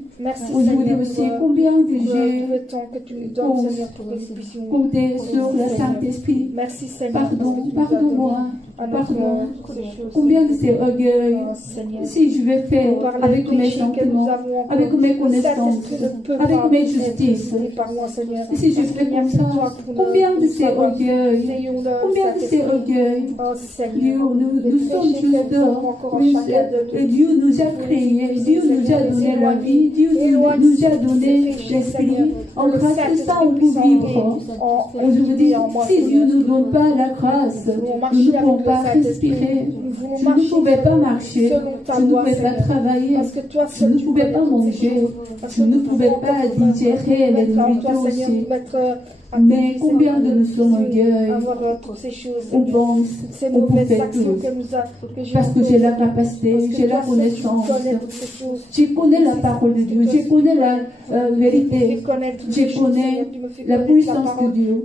aujourd'hui aussi, combien que j'ai compté sur le Saint-Esprit. Pardon-moi. Pardon. Combien de ces orgueils, si je vais faire avec mes sentiments, avec mes connaissances, avec mes justices, si je fais comme ça, combien de ces orgueils, Dieu, nous sommes juste, Dieu nous a créés, Dieu nous a donné la vie, Dieu nous a donné l'esprit. En grâce de ça, on peut vivre. Aujourd'hui, si Dieu ne nous donne pas la grâce, nous ne pouvons pas respirer, je ne pouvais pas marcher, je ne pouvais pas travailler, je ne pouvais pas manger, je ne pouvais pas digérer les nourritures aussi. Mais combien de nous sommes orgueilleux? On pense, on peut faire tout. Parce que j'ai la capacité, j'ai la connaissance. Je connais la parole de Dieu, je connais la vérité, je connais la puissance de Dieu.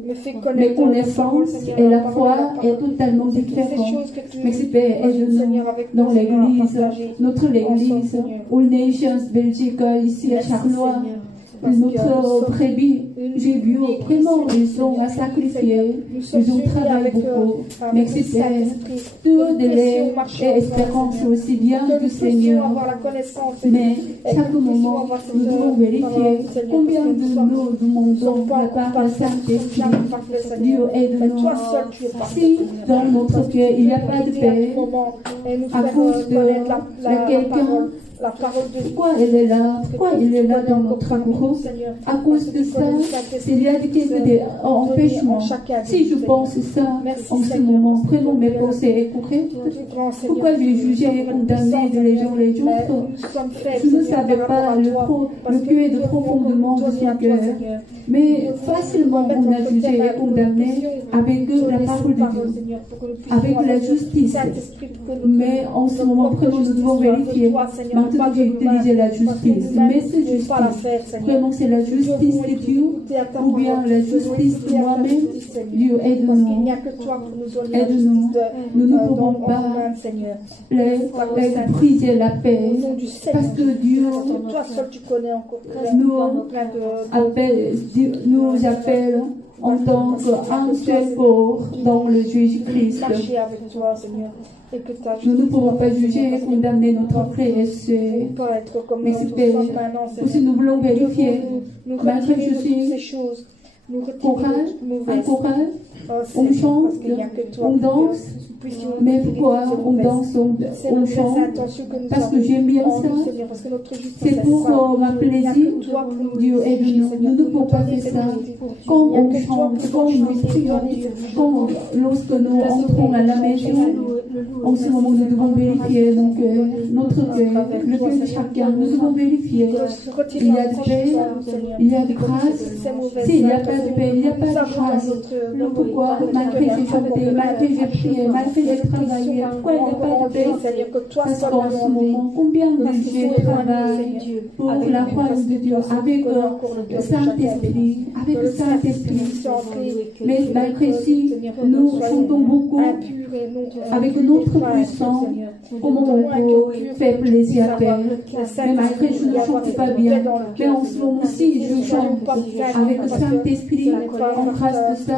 Mes connaissances et la foi est totalement différente. Mais c'est Père, aide-nous dans l'église, notre église, All Nations Belgique, ici à Charleroi. Notre brebis, j'ai vu vraiment, ils ont à sacrifier, ils ont travaillé beaucoup. Merci Père. Tout délai et espérance aussi bien du Seigneur. Mais chaque moment, nous devons vérifier combien de nous demandons la part du Saint-Esprit. Dieu aide-nous. Si dans notre cœur il n'y a pas de paix, à cause de quelqu'un la parole de Dieu. Pourquoi elle est là? Pourquoi il est là dans notre groupe? À cause de ça, s'il y a quelques empêchements, si je pense ça en ce moment, prenons mes pensées correctes. Pourquoi les juger et condamner de les gens les autres? Je ne savais pas le cœur de profondément de son cœur. Mais facilement on a jugé et condamné avec la parole de Dieu, avec la justice. Mais en ce moment, vraiment, nous devons vérifier. Maintenant, j'ai utilisé la justice. Mais c'est justice. Vraiment, c'est la justice de Dieu ou bien la justice de moi-même. Dieu, aide-nous. Aide-nous. Nous ne pouvons pas briser la paix. Parce que Dieu nous appelle en tant qu'un seul corps dans le Jésus-Christ. Nous ne pouvons pas juger et condamner notre frère et sœur. Mais aussi nous voulons vérifier, malgré que je suis courage, on chante, on danse. Mais pourquoi on danse, on chante? Parce que j'aime bien ça. C'est pour ma plaisir. Dieu aide-nous. Nous ne pouvons pas faire ça. Quand on chante, quand nous prions, lorsque nous entrons à la maison, en ce moment nous devons vérifier notre cœur, le cœur de chacun. Nous devons vérifier. Il y a de paix, il y a de grâce. S'il n'y a pas de paix, il n'y a pas de grâce. Pourquoi? Malgré j'ai chanté, malgré j'ai prié, malgré j'ai travaillé, pourquoi il n'y a pas de paix? Parce qu'en ce moment, combien de j'ai travaillé pour la royaume de Dieu avec le Saint-Esprit, avec le Saint-Esprit. Mais malgré si nous chantons beaucoup avec notre puissance, comment on peut faire plaisir à Père? Mais malgré je ne chante pas bien, mais en ce moment aussi je chante avec le Saint-Esprit, en grâce de ça,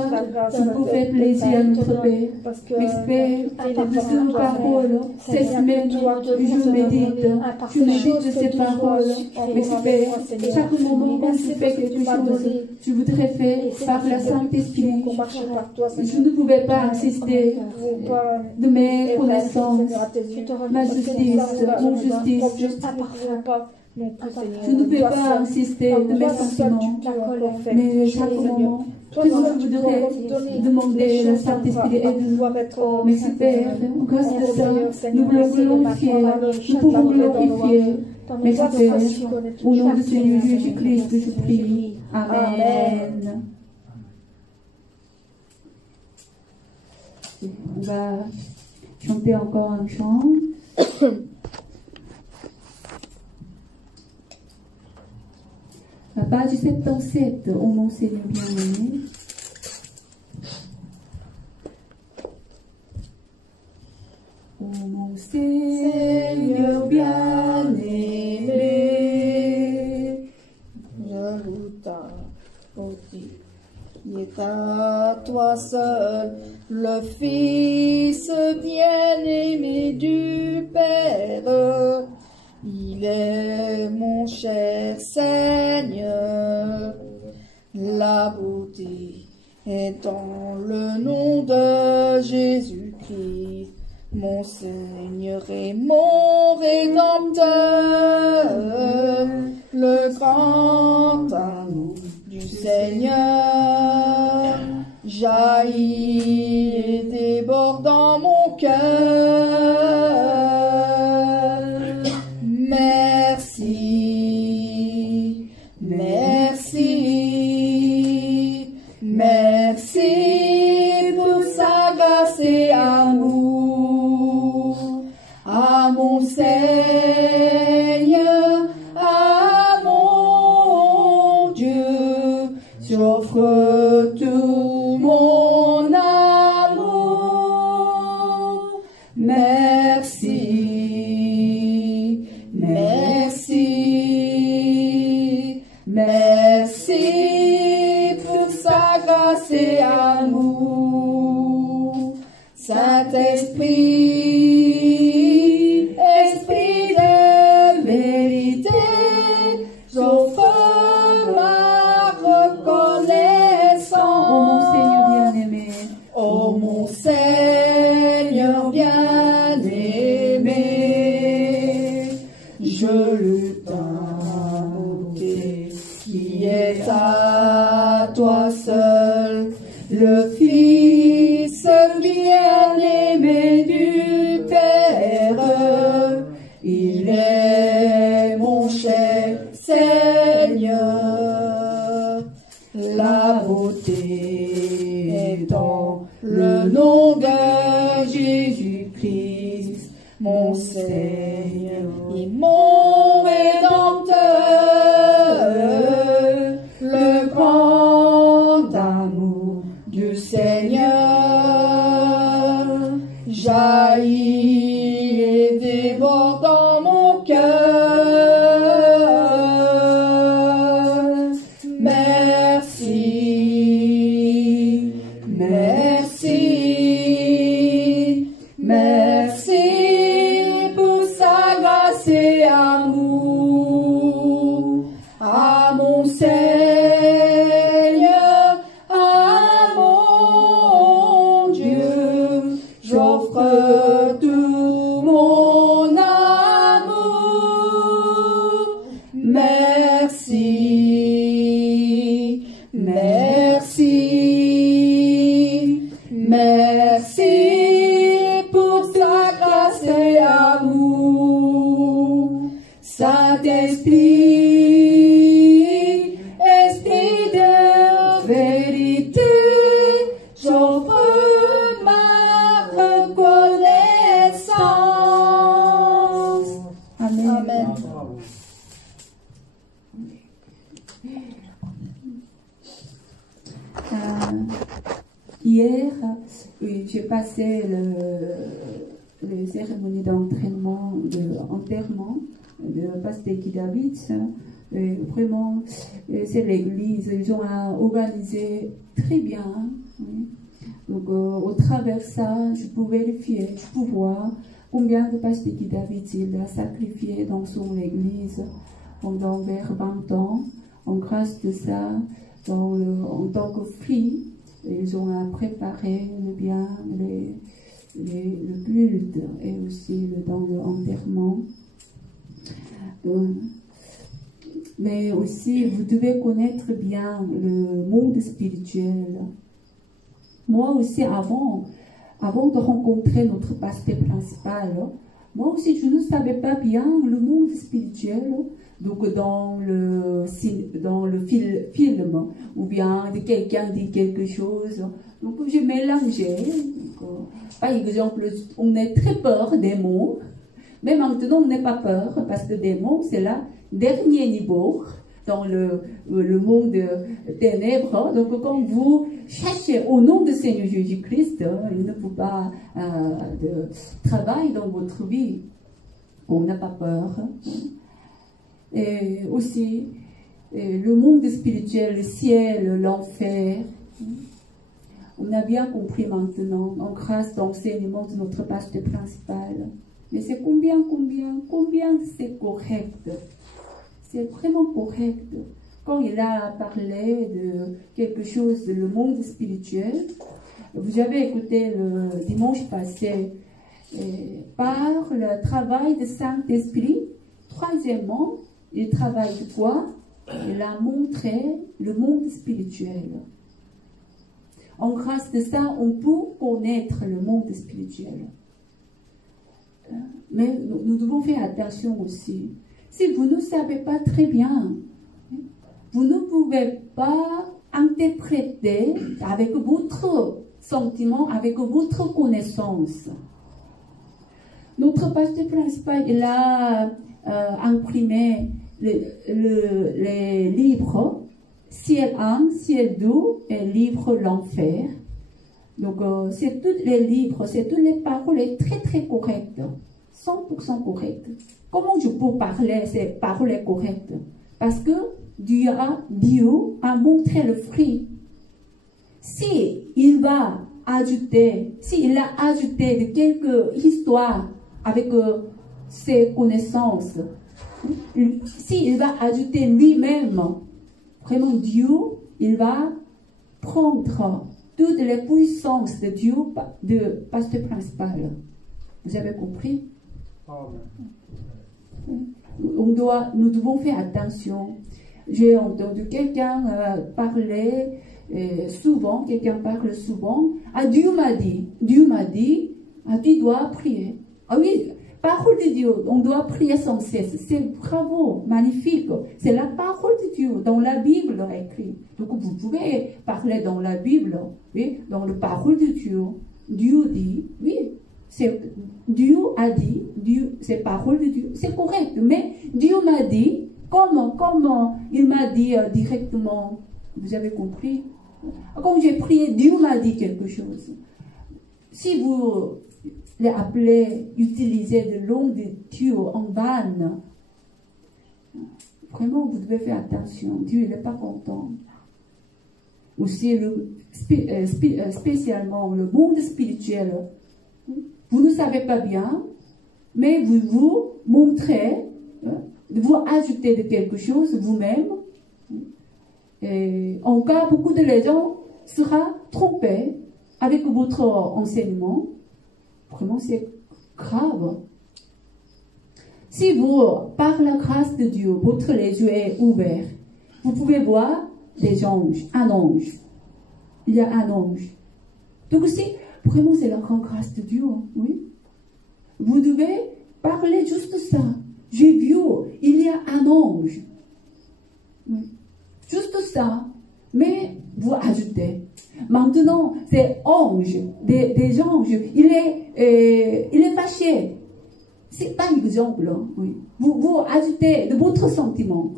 je peux faire plaisir à notre Père. J'espère de ces paroles, cette semaine, je médite de ces paroles. J'espère, chaque moment quand je fais quelque chose, je voudrais faire par le Saint-Esprit. Je ne pouvais pas insister de mes connaissances, ma justice, mon justice. Je ne peux pas insister de mes sentiments, mais chaque moment, vraiment, je voudrais demander le Saint-Esprit aide-nous. Mais Père, grâce de ça, nous voulons glorifier, nous pouvons glorifier. Mais Père, au nom de Seigneur Jésus-Christ, je prie. Amen. On va chanter encore un chant. La page 77, ô mon Seigneur bien-aimé. Ô mon Seigneur bien-aimé, je t'applaudis. Il est à toi seul, le Fils bien-aimé du Père. Il est mon cher Seigneur. La beauté est dans le nom de Jésus-Christ, mon Seigneur et mon Rédempteur. Le grand amour du Seigneur jaillit et déborde dans mon cœur. Merci, merci, merci pour sa grâce et amour. À mon Seigneur, à mon Dieu, j'offre tout mon amour. Merci, merci, merci pour sa grâce et amour. Saint-Esprit, Esprit de vérité, j'offre ma reconnaissance. Ô mon Seigneur bien-aimé, ô mon Seigneur bien-aimé, je qui est à toi seul, le Fils bien-aimé du Père. Il est mon cher Seigneur. La beauté est dans le nom de Jésus-Christ, mon Seigneur et mon Rédempteur. Le grand amour du Seigneur jaillit et déborde dans mon cœur. Merci, merci, merci pour sa grâce et amour à mon Seigneur, à mon Dieu. J'offre tout mon amour. Merci, merci, merci pour sa grâce et amour. Saint-Esprit, Esprit de vérité, j'offre ma reconnaissance. Amen. Amen. Hier, oui, j'ai passé les cérémonies d'entraînement, d'enterrement de Pasteur Guy David. Vraiment, c'est l'église, ils ont organisé très bien. Oui. Donc, au travers de ça, je peux vérifier, je peux voir combien de Pasteur Guy David il a sacrifié dans son église pendant vers 20 ans. En grâce de ça, en tant que fille, ils ont préparé le culte et aussi dans l'enterrement. Mais aussi, vous devez connaître bien le monde spirituel. Moi aussi, avant de rencontrer notre pasteur principal, moi aussi, je ne savais pas bien le monde spirituel. Donc, dans le film, ou bien quelqu'un dit quelque chose, donc je mélangeais. Par exemple, on a très peur des mots, mais maintenant on n'a pas peur, parce que des mots, c'est le dernier niveau dans le monde des ténèbres. Donc, quand vous cherchez au nom du Seigneur Jésus-Christ, il ne faut pas de travail dans votre vie. On n'a pas peur. Et aussi, le monde spirituel, le ciel, l'enfer. On a bien compris maintenant, en grâce d'enseignement de notre pasteur principal. Mais c'est combien c'est correct. C'est vraiment correct. Quand il a parlé de quelque chose, le monde spirituel, vous avez écouté le dimanche passé, par le travail du Saint-Esprit. Troisièmement, il travaille de quoi? Il a montré le monde spirituel. En grâce de ça, on peut connaître le monde spirituel. Mais nous devons faire attention aussi. Si vous ne savez pas très bien, vous ne pouvez pas interpréter avec votre sentiment, avec votre connaissance. Notre pasteur principal, il a imprimé les livres Ciel 1, Ciel 2 et livre L'Enfer. Donc, c'est tous les livres, c'est toutes les paroles très très correctes, 100% correctes. Comment je peux parler ces paroles correctes? Parce que Dieu a montré le fruit. S'il a ajouté de quelques histoires avec ses connaissances, s'il va ajouter lui-même, vraiment Dieu, il va prendre toutes les puissances de Dieu, de pasteur principal. Vous avez compris? Amen. Nous devons faire attention. j'ai entendu quelqu'un parler souvent, quelqu'un parle souvent. Ah, Dieu m'a dit, ah, tu dois prier. Ah oui, parole de Dieu, on doit prier sans cesse. C'est bravo, magnifique. C'est la parole de Dieu, dans la Bible écrit. Donc vous pouvez parler dans la Bible, oui, dans la parole de Dieu. Dieu dit, oui, Dieu a dit, c'est parole de Dieu, c'est correct. Mais Dieu m'a dit, comment il m'a dit directement, vous avez compris? Quand j'ai prié, Dieu m'a dit quelque chose. Si vous les appelez, utilisez de l'eau de Dieu en vanne, vraiment vous devez faire attention. Dieu n'est pas content. Aussi, spécialement le monde spirituel, vous ne savez pas bien, mais vous vous montrez, vous ajoutez de quelque chose vous-même. Et en cas, beaucoup de gens seront trompés avec votre enseignement. Vraiment, c'est grave. Si vous, par la grâce de Dieu, votre les yeux est ouvert, vous pouvez voir des anges, un ange. Il y a un ange. Donc aussi, vraiment, c'est la grande grâce de Dieu, oui. Vous devez parler juste ça. J'ai vu, il y a un ange. Oui. Juste ça. Mais vous ajoutez. Maintenant, c'est ange, des anges. Il est fâché. C'est pas un exemple, hein, oui. Vous ajoutez de votre sentiment.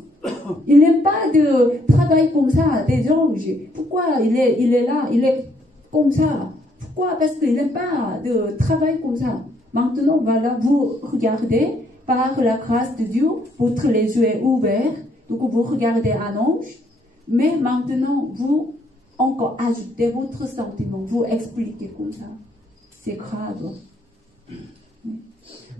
Il n'aime pas de travail comme ça, des anges. Pourquoi il est là, il est comme ça? Pourquoi? Parce qu'il n'aime pas de travail comme ça. Maintenant, voilà, vous regardez par la grâce de Dieu, votre les yeux est ouverts, donc vous regardez un ange, mais maintenant, vous encore ajoutez votre sentiment, vous expliquez comme ça. C'est grave.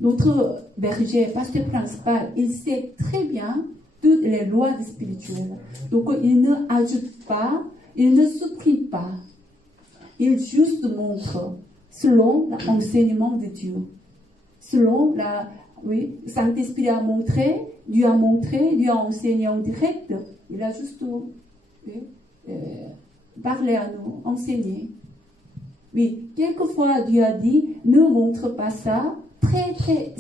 Notre berger, pasteur principal, il sait très bien toutes les lois spirituelles. Donc, il ne ajoute pas, il ne supprime pas. Il juste montre selon l'enseignement de Dieu. Selon la, oui, Saint-Esprit a montré, Dieu a enseigné en direct. Il a juste parlé à nous, enseigné. Oui, quelquefois Dieu a dit, ne montre pas ça, très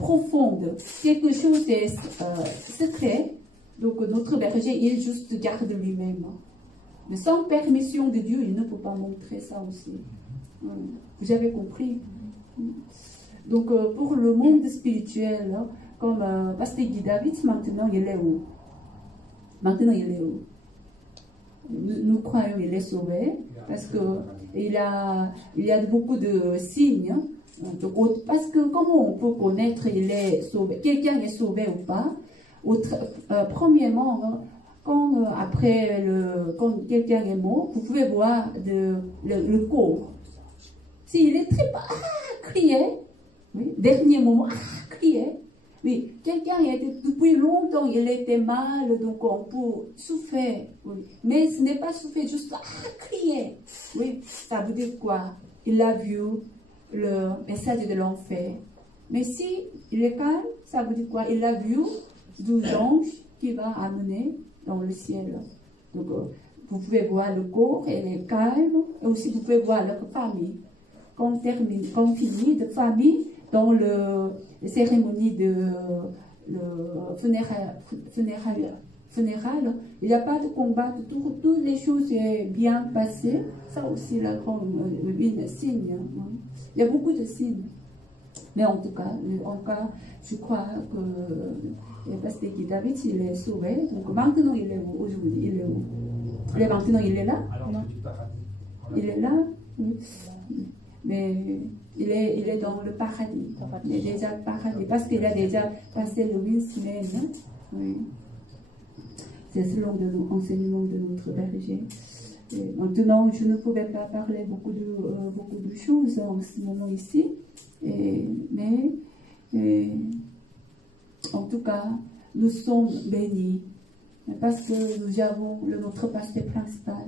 profonde, quelque chose de secret. Donc notre berger, il juste garde lui-même. Mais sans permission de Dieu, il ne peut pas montrer ça aussi. Vous avez compris? Donc pour le monde spirituel, comme Pasteur Guy David, maintenant il est où? Maintenant il est où? Nous croyons qu'il est sauvé parce que il y a beaucoup de signes. Donc, parce que comment on peut connaître il est sauvé, quelqu'un est sauvé ou pas? Premièrement, quand quelqu'un est mort, vous pouvez voir le corps. S'il est très bas, crier, oui, dernier moment, crier. Oui, quelqu'un depuis longtemps, il était mal, donc on peut souffrir. Oui. Mais ce n'est pas souffrir, juste crier. Oui, ça veut dire quoi? Il a vu le message de l'enfer. Mais si il est calme, ça veut dire quoi? Il a vu 12 anges qui vont amener dans le ciel. Donc, vous pouvez voir le corps, elle est calme, et aussi vous pouvez voir leur famille. Quand finit de famille, dans les cérémonies de funérailles, il n'y a pas de combat, toutes les choses sont bien passées. Ça aussi, la grande signe. Il y a beaucoup de signes. Mais en tout cas, je crois que Pasteur Guy David, il est sauvé. Donc maintenant, il est où aujourd'hui? Il est où? Maintenant, il est là? Non. Il est là? Oui. Mais il est dans le paradis. Il est déjà paradis parce qu'il a déjà passé le 8 semaines. Oui. C'est selon l'enseignement de notre berger. Et maintenant, je ne pouvais pas parler beaucoup de choses en ce moment ici. Mais en tout cas, nous sommes bénis parce que nous avons notre pasteur principal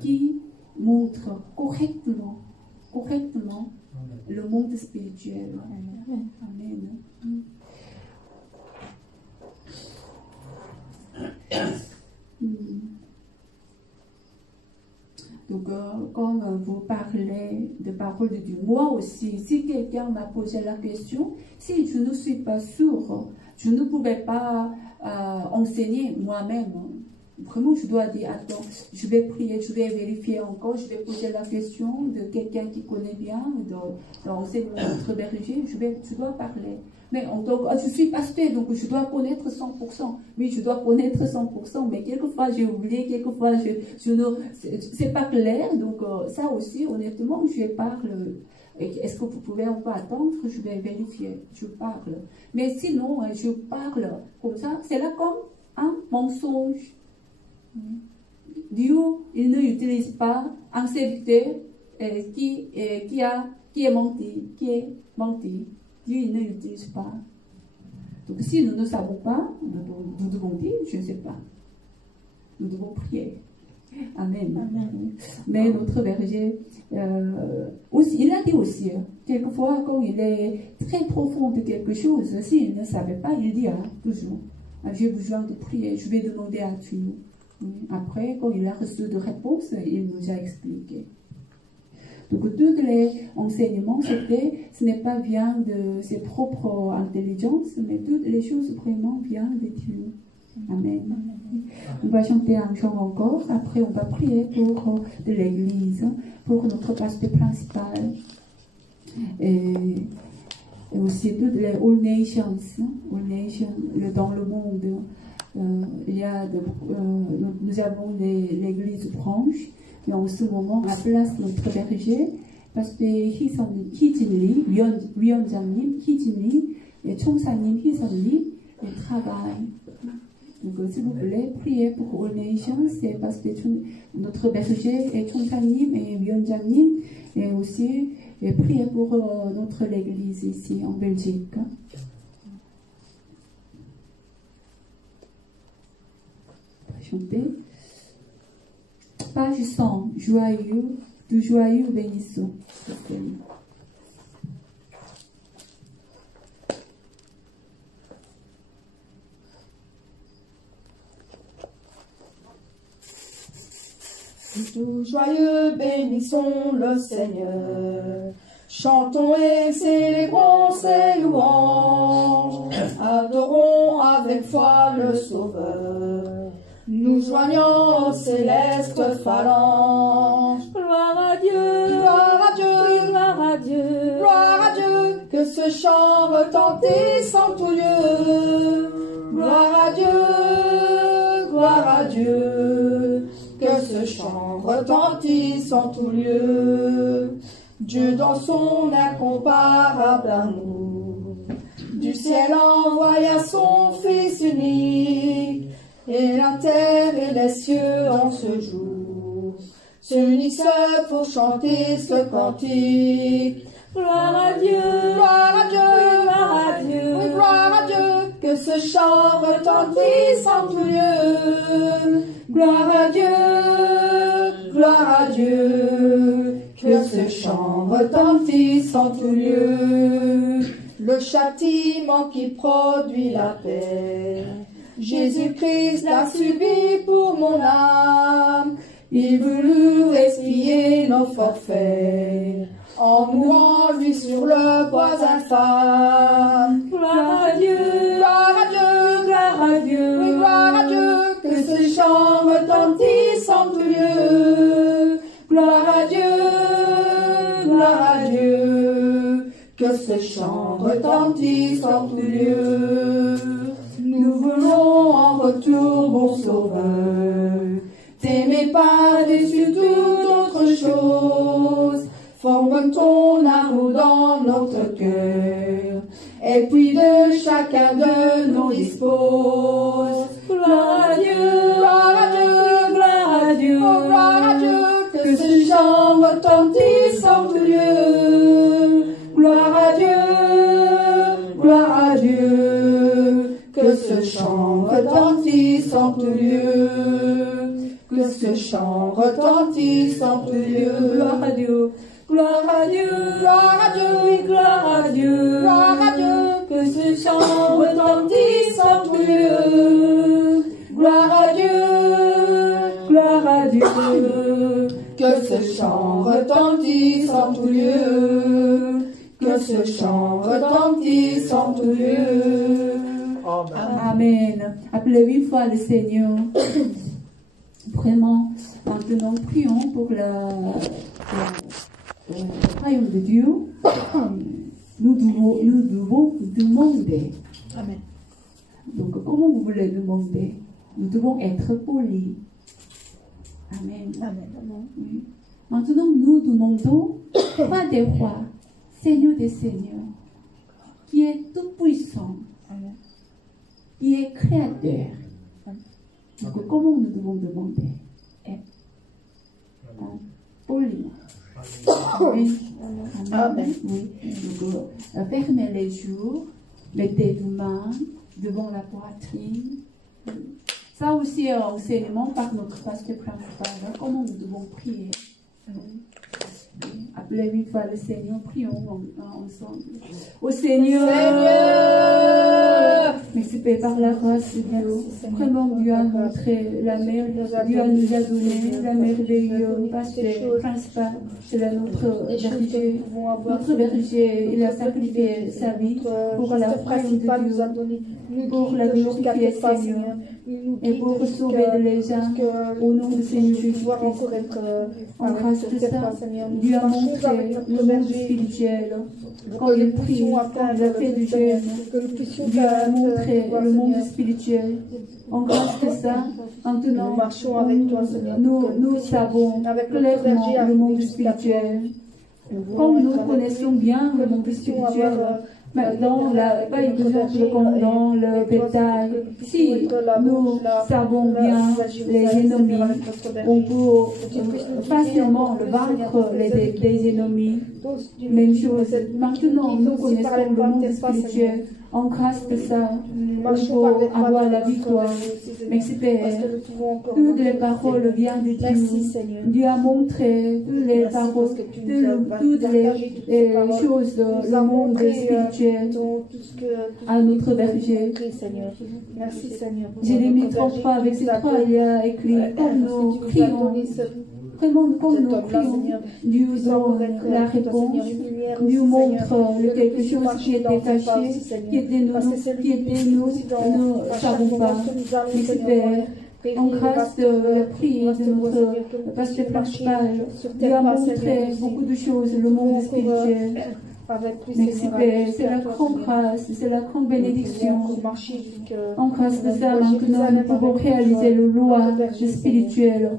qui montre correctement le monde spirituel. Amen. Amen. Donc, quand vous parlez de parole de Dieu, moi aussi, si quelqu'un m'a posé la question, si je ne suis pas sûre, je ne pouvais pas enseigner moi-même. Vraiment, je dois dire, attends, je vais prier, je vais vérifier encore, je vais poser la question de quelqu'un qui connaît bien, d'enseignement notre berger, je dois parler. Mais en tant que, je suis pasteur, donc je dois connaître 100%. Oui, je dois connaître 100%, mais quelquefois j'ai oublié, quelquefois c'est pas clair. Donc ça aussi, honnêtement, je parle. Est-ce que vous pouvez encore attendre? Je vais vérifier, je parle. Mais sinon, je parle comme ça, c'est là comme un mensonge. Dieu, il n'utilise pas un serviteur qui est menti. Dieu, il ne l'utilise pas. Donc, si nous ne savons pas, nous devons dire, je ne sais pas. Nous devons prier. Amen. Amen. Mais notre berger, aussi, il a dit aussi, quelquefois, quand il est très profond de quelque chose, s'il ne savait pas, il dit toujours, j'ai besoin de prier, je vais demander à Dieu. Après, quand il a reçu de réponse, il nous a expliqué. Donc, tous les enseignements, ce n'est pas bien de ses propres intelligences, mais toutes les choses vraiment viennent de Dieu. Amen. On va chanter un chant encore, après on va prier pour de l'Église, pour notre pasteur principal, et aussi toutes les All Nations, dans le monde. Nous avons l'Église branche, mais en ce moment, à place notre berger, pasteur Hijinli, 위원장님 Hijinli, et 총사님 희선리, travaillent. Donc, s'il vous plaît, priez pour All Nations, c'est parce que notre berger est 총사님 et 위원장님, et aussi priez pour notre l'église ici en Belgique. Chanter. Page 100, joyeux, de joyeux bénissons. Tout joyeux bénissons le Seigneur, chantons et célébrons ses louanges, adorons avec foi le Sauveur, nous joignons aux célestes phalanges. Gloire à Dieu, gloire à Dieu, gloire à Dieu, gloire à Dieu, que ce chant retentisse en tout lieu. Gloire à Dieu, gloire à Dieu, que ce chant retentisse en tout lieu. Dieu dans son incomparable amour, du ciel envoya son Fils unique, et la terre et les cieux en ce jour s'unissent pour chanter ce cantique. Gloire à Dieu, gloire à Dieu, gloire à Dieu, oui, gloire à Dieu, que ce chant retentisse en tout lieu. Gloire à Dieu, gloire à Dieu, que ce chant retentisse en tout lieu. Le châtiment qui produit la paix, Jésus-Christ l'a subi pour mon âme. Il voulut expier nos forfaits, en mourant lui sur le bois infâme. Gloire à Dieu, gloire à Dieu, gloire à Dieu, oui, gloire à Dieu, que ce chant retentisse en tout lieu. Gloire à Dieu, gloire à Dieu, que ce chant retentisse en tout lieu. Nous voulons en retour, mon Sauveur, t'aimer par-dessus toute autre chose. Forme ton amour dans notre cœur, et puis de chacun de nous dispose. Gloire à Dieu, gloire à Dieu, gloire à Dieu, oh, gloire à Dieu, que ce chant retentisse en tout lieu. Gloire à Dieu, gloire à Dieu, que ce chant retentisse en tout lieu. Que ce chant retentisse en tout lieu. Gloire à Dieu. Gloire à Dieu, gloire à Dieu, oui, gloire à Dieu, gloire à Dieu, que ce chant retentisse en tout lieu. Gloire à Dieu. Que ce chant retentisse en tout lieu. Que ce chant retentisse en tout lieu. Amen. Appelez 8 fois le Seigneur. Vraiment, maintenant, prions pour le royaume de Dieu. Nous devons demander. Amen. Donc, comment vous voulez demander? Nous devons être polis. Amen. Amen. Oui. Maintenant, nous demandons, pas des rois, Seigneur des seigneurs, qui est tout puissant, qui est créateur. Donc, comment nous devons demander? Poliment. Amen. Amen. Oui. Donc, fermez les yeux, mettez vos mains devant la poitrine. Ça aussi est un enseignement par notre pasteur principal. Comment nous devons prier? Appelez 8 fois le Seigneur, prions ensemble. Au Seigneur, merci Père, par la grâce de Dieu. Vraiment, Dieu a montré la merveille, Dieu nous a donné la merveilleuse pasteur principal. C'est notre berger. Notre berger, il a sacrifié sa vie pour la royaume de Dieu, pour la glorifier Seigneur, et pour sauver les âmes au nom de Seigneur Jésus-Christ. En grâce de ça, Dieu a montré le monde spirituel. Quand il prie, quand il a fait du jeûne, Dieu a montré le monde spirituel. En grâce de ça, maintenant, nous savons clairement le monde spirituel. Comme nous connaissons bien le monde spirituel, maintenant, par exemple, comme dans le bétail, si nous savons bien les ennemis, on peut facilement vaincre des ennemis. Même chose, maintenant, nous connaissons le monde spirituel. En grâce de ça, on peut avoir la victoire. Merci Père. Toutes les paroles viennent de Dieu. Dieu a montré toutes les paroles, toutes les choses, le monde spirituel à notre berger. Merci Seigneur. Jérémie 33 avec ces 3, il y a écrit, comme nous crions, vraiment comme nous prions, Dieu donne la réponse. Dieu montre quelque chose qui était caché, qui était nous ne savons pas. Mais Père, en grâce de la prière de notre pasteur principal, Dieu a montré beaucoup de choses, le monde spirituel. Merci Père, c'est la grande grâce, c'est la grande bénédiction. En grâce de ça, maintenant, nous pouvons réaliser le loi spirituel.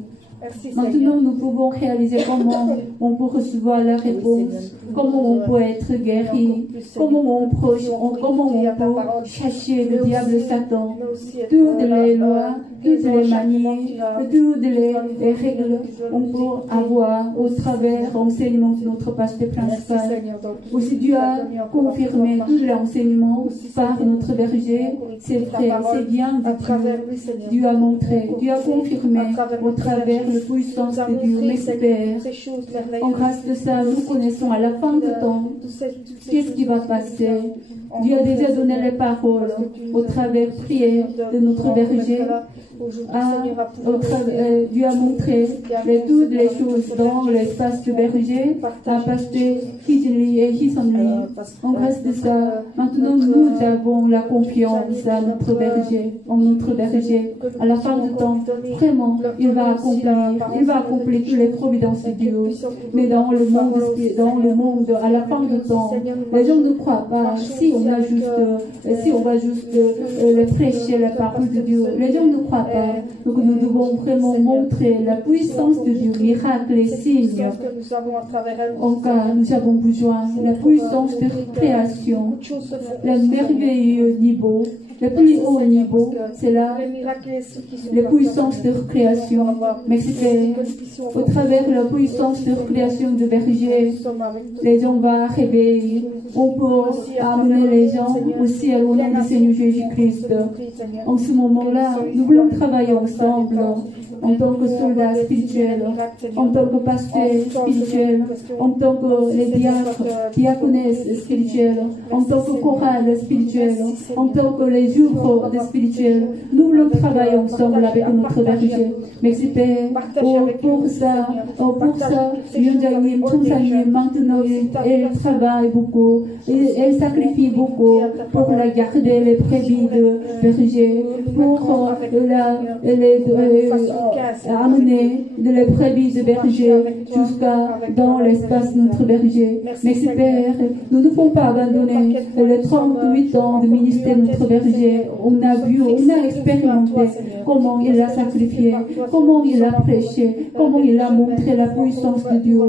Maintenant, nous pouvons réaliser comment on peut recevoir la réponse, comment on peut être guéri, comment on peut chasser le diable Satan. Toutes les lois, toutes les manières, toutes les règles, on peut avoir au travers l'enseignement de notre pasteur principal. Aussi, Dieu a confirmé tous les enseignements par notre berger. C'est vrai, c'est bien de Dieu. Dieu a montré, Dieu a confirmé au travers la puissance de Dieu. Merci Père. En grâce de ça, nous connaissons à la fin du temps qu'est-ce qui va passer. Dieu a déjà donné les paroles au travers prière de notre berger. Dieu a montré toutes les choses dans l'espace de berger à pasteur Kijili et Hisonli. En grâce de ça, maintenant nous avons la confiance à notre berger, en notre berger. À la fin du temps, vraiment, il va accomplir toutes les providences de Dieu. Mais dans le monde, à la fin du temps, les gens ne croient pas. Si on va juste le prêcher la parole de Dieu, les gens ne croient pas. Donc nous devons vraiment montrer la puissance de Dieu, miracles et signes. Encore, nous avons besoin de la puissance de création, le merveilleux niveau. Le plus haut niveau, c'est là, la puissance de création. Merci Père. Au travers de la puissance de création de berger, les gens vont réveiller. On peut amener les gens aussi à au nom du Seigneur Jésus-Christ. En ce moment-là, nous voulons travailler ensemble en tant que soldats spirituels, en tant que pasteurs spirituels, en tant que les diaconesses spirituelles, en tant que chorale spirituelle, en tant que les œuvres spirituelles. Nous voulons travailler ensemble avec notre berger. Merci Père. pour ça, Yonjanim, Chonsanim, maintenant elle travaille beaucoup, elle sacrifie beaucoup pour la garder les brebis de berger, pour amener les brebis de berger jusqu'à dans l'espace notre berger. Merci Père, nous ne pouvons pas abandonner les 38 ans de ministère de notre berger. On a vu, on a expérimenté comment il a sacrifié, comment il a prêché, comment il a montré la puissance de Dieu,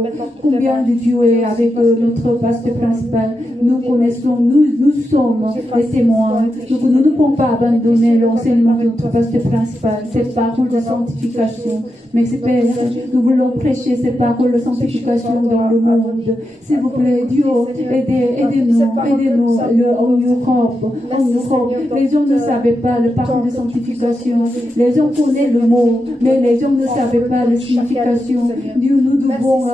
combien de Dieu est avec notre pasteur principal. Nous connaissons, nous sommes les témoins. Donc nous ne pouvons pas abandonner l'enseignement de notre pasteur principal, ces paroles de sanctification. Merci Père, nous voulons prêcher ces paroles de sanctification dans le monde. S'il vous plaît, Dieu, aidez-nous en Europe. Les gens ne savaient pas le parole de sanctification. Les gens connaissent le mot, mais les gens ne savaient pas la signification. Dieu, nous devons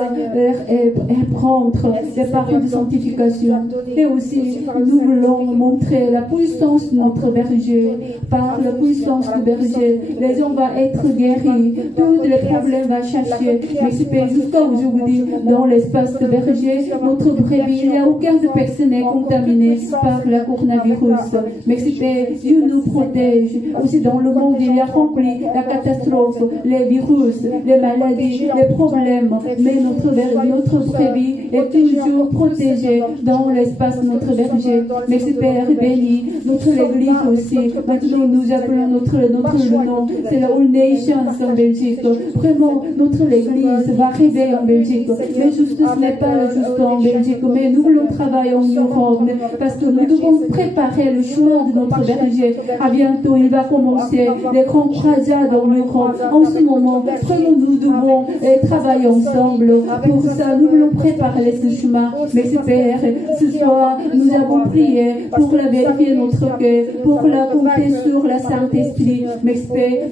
apprendre les paroles de sanctification. Et aussi, nous voulons montrer la puissance de notre berger. Par la puissance du berger, les gens vont être guéris. Tous les problèmes vont chercher. Mais c'est jusqu'à aujourd'hui, dans l'espace de berger, notre brebis, il n'y a aucun de personne contaminée par le coronavirus. Mais Dieu nous protège. Aussi dans le monde, il y a rempli la catastrophe, les virus, les maladies, les problèmes. Mais notre brebis est toujours protégée dans l'espace de notre berger. Merci Père béni, notre église aussi. Maintenant nous appelons notre nom, c'est la All Nations en Belgique. Vraiment, notre église va arriver en Belgique. Mais juste, ce n'est pas juste en Belgique, mais nous voulons travailler en Europe parce que nous devons préparer le chemin de notre berger. À bientôt, il va commencer les grands croisades en Europe. En ce moment, vraiment, nous devons travailler ensemble. Pour ça, nous voulons préparer ce chemin. Mais Père, ce soir, nous avons prié pour la vérifier notre cœur, pour la compter sur la Saint-Esprit. Mais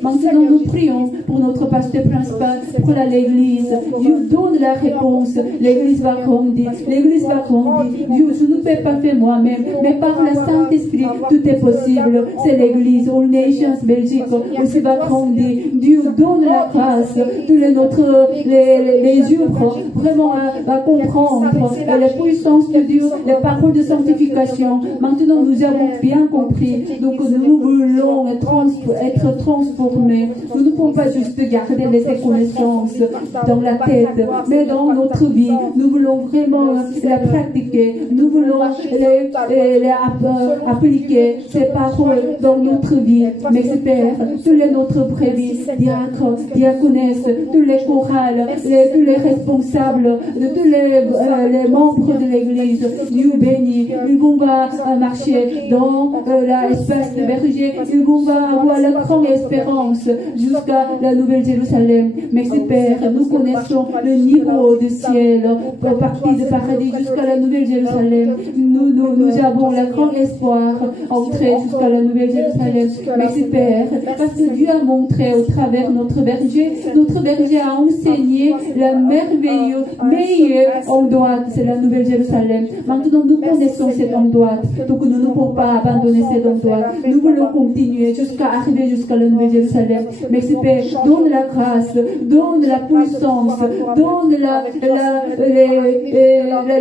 maintenant, nous prions pour notre pasteur principal, pour l'église. Dieu donne la réponse. L'église va grandir. L'église va grandir. Dieu, je ne peux pas faire moi-même, mais par le Saint-Esprit, tout est possible. C'est l'église, All Nations Belgique, aussi va grandir. Dieu donne la grâce. Tous les yeux, vraiment, à comprendre la puissance de Dieu, les paroles de sanctification. Maintenant, nous avons bien compris. Donc, nous voulons être transformés. Nous ne pouvons pas juste garder ces connaissances dans la tête, mais dans notre vie, nous voulons vraiment la pratiquer. Nous voulons appliquer ces paroles dans notre vie. Mais Père, tous les notre brebis, diacres, diaconesses, tous les chorales, tous les responsables, de tous les membres de l'église, Dieu béni, ils vont marcher dans l'espace de berger, ils vont avoir la grande espérance jusqu'à la Nouvelle-Jérusalem. Merci Père, nous connaissons le niveau du ciel, partie de paradis jusqu'à la Nouvelle-Jérusalem. Nous avons le grand espoir entrer jusqu'à la Nouvelle-Jérusalem. Merci Père, parce que Dieu a montré au travers notre berger a enseigné la merveilleuse, meilleure endroit, c'est la Nouvelle-Jérusalem. Maintenant, nous connaissons cet endroit, donc nous ne pouvons pas abandonner cet endroit. Nous voulons continuer jusqu'à arriver jusqu'à la Nouvelle-Jérusalem. Merci Père, donne la grâce, donne la puissance, donne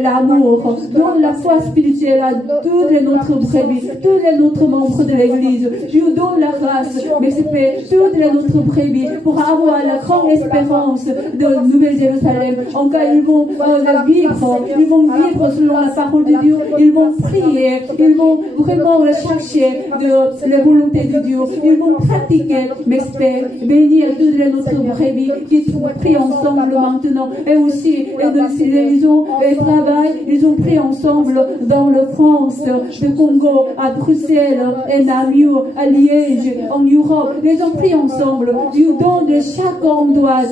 l'amour, donne la foi spirituelle à tous les notre brebis, tous les notre membres de l'église. Dieu donne la grâce, merci Père, toutes les notre brebis pour avoir la grande espérance de Nouvelle-Jérusalem. En cas, ils vont vivre selon la parole de Dieu, ils vont prier, ils vont vraiment chercher la volonté de Dieu, ils vont pratiquer, mais Père, bénir toutes les notre brebis qui prient ensemble maintenant, et aussi, ils ont travaillé, ils ont pris ensemble dans la France, le Congo, à Bruxelles, et Namur, à Liège, en Europe, ils ont pris ensemble. Dieu donne chaque endroit.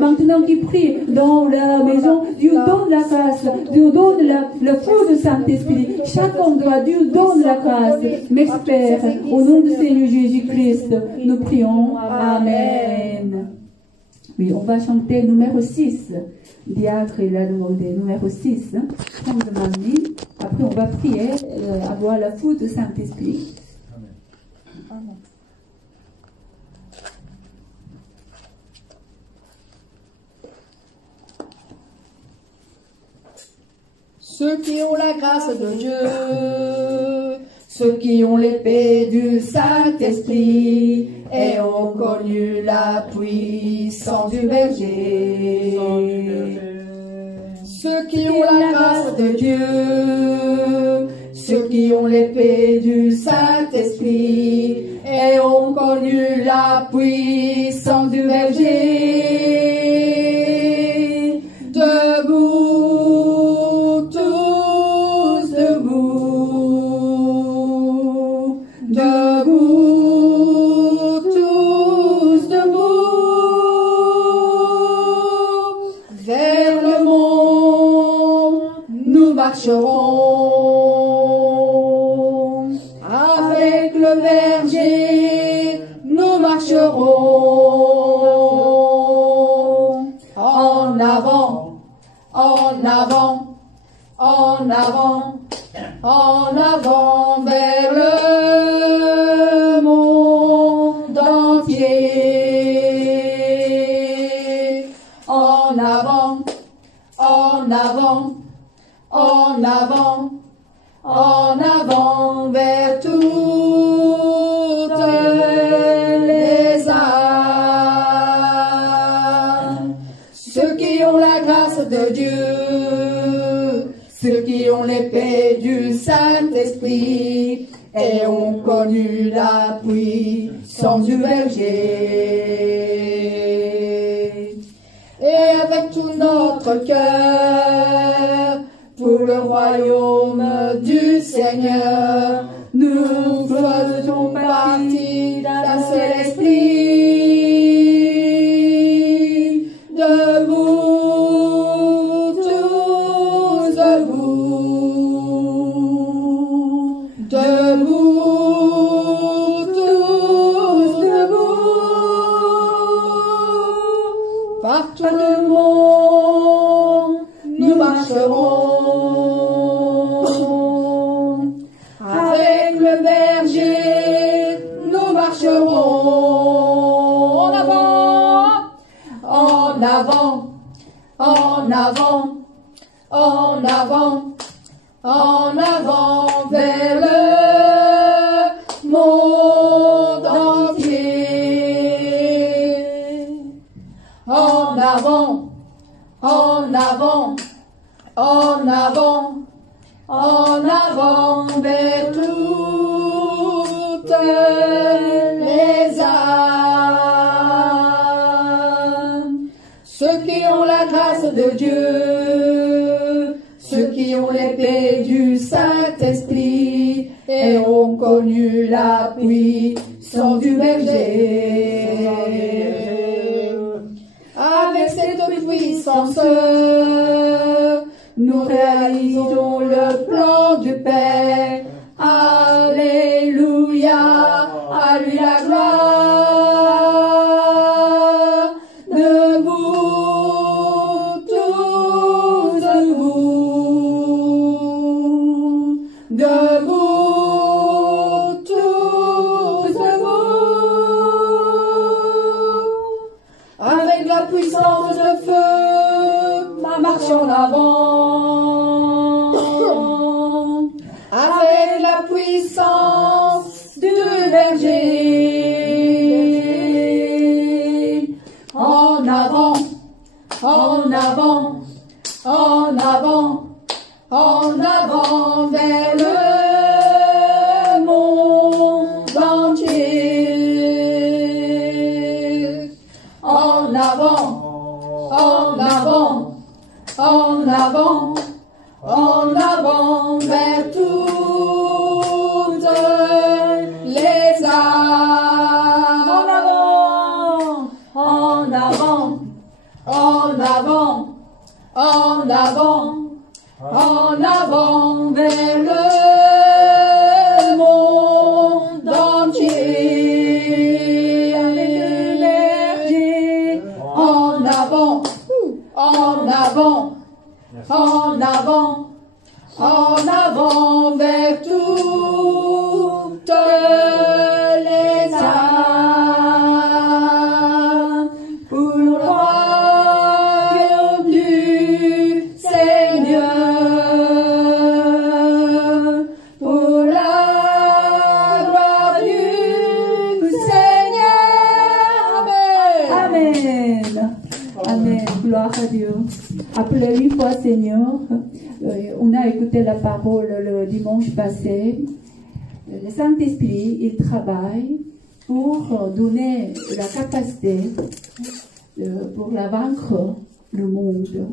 Maintenant qu'ils prient dans la maison, Dieu donne la grâce, Dieu donne le feu du Saint-Esprit. Chaque endroit, Dieu donne la grâce. Merci Père, au nom du Seigneur Jésus-Christ, nous prions. Amen. Oui, on va chanter numéro 6. Diacre, il a demandé numéro 6. Comme demandé. Après, on va prier, avoir la foudre du Saint-Esprit. Amen. Ceux qui ont la grâce de Dieu, ceux qui ont l'épée du Saint-Esprit et ont connu la puissance du berger. Ceux qui ont la grâce de Dieu, ceux qui ont l'épée du Saint-Esprit et ont connu la puissance du berger. Debout, tous debout, debout, tous debout, vers le monde nous marcherons, avec le berger nous marcherons, en avant, en avant, en avant, en avant vers le monde entier. En avant, en avant, en avant, en avant vers toutes les âmes. Ceux qui ont la grâce de Dieu, ceux qui ont l'épée du Saint-Esprit et ont connu la puissance du berger. Et avec tout notre cœur, pour le royaume du Seigneur, nous faisons partie d'un seul esprit. Debout, tous debout, debout, tous debout, par tout le monde nous marcherons. Avec le berger, nous marcherons en avant, en avant, en avant, en avant, en avant vers le monde entier. En avant, en avant, en avant, en avant vers toutes les âmes. Ceux qui ont la grâce de Dieu, ceux qui ont l'épée du Saint-Esprit et ont connu la puissance du berger. Avec cette puissance, nous réalisons le plan du Père. Alléluia, à lui la gloire. Debout, tous debout, debout, tous debout. Avec la puissance de feu, ma marche en avant. Avec la puissance du berger. En avant, en avant, en avant, en avant vers le monde entier. En avant, en avant, en avant, en avant vers toutes les âmes. En avant, en avant, en avant, en avant, en avant vers le monde entier. Avec le berger. En avant, en avant, en avant, en avant vers toutes les âmes. Pour le royaume du Seigneur. Amen. Amen. Gloire à Dieu. Après 8 fois, Seigneur, on a écouté la parole le dimanche passé. Le Saint-Esprit, il travaille pour donner la capacité pour la vaincre le monde.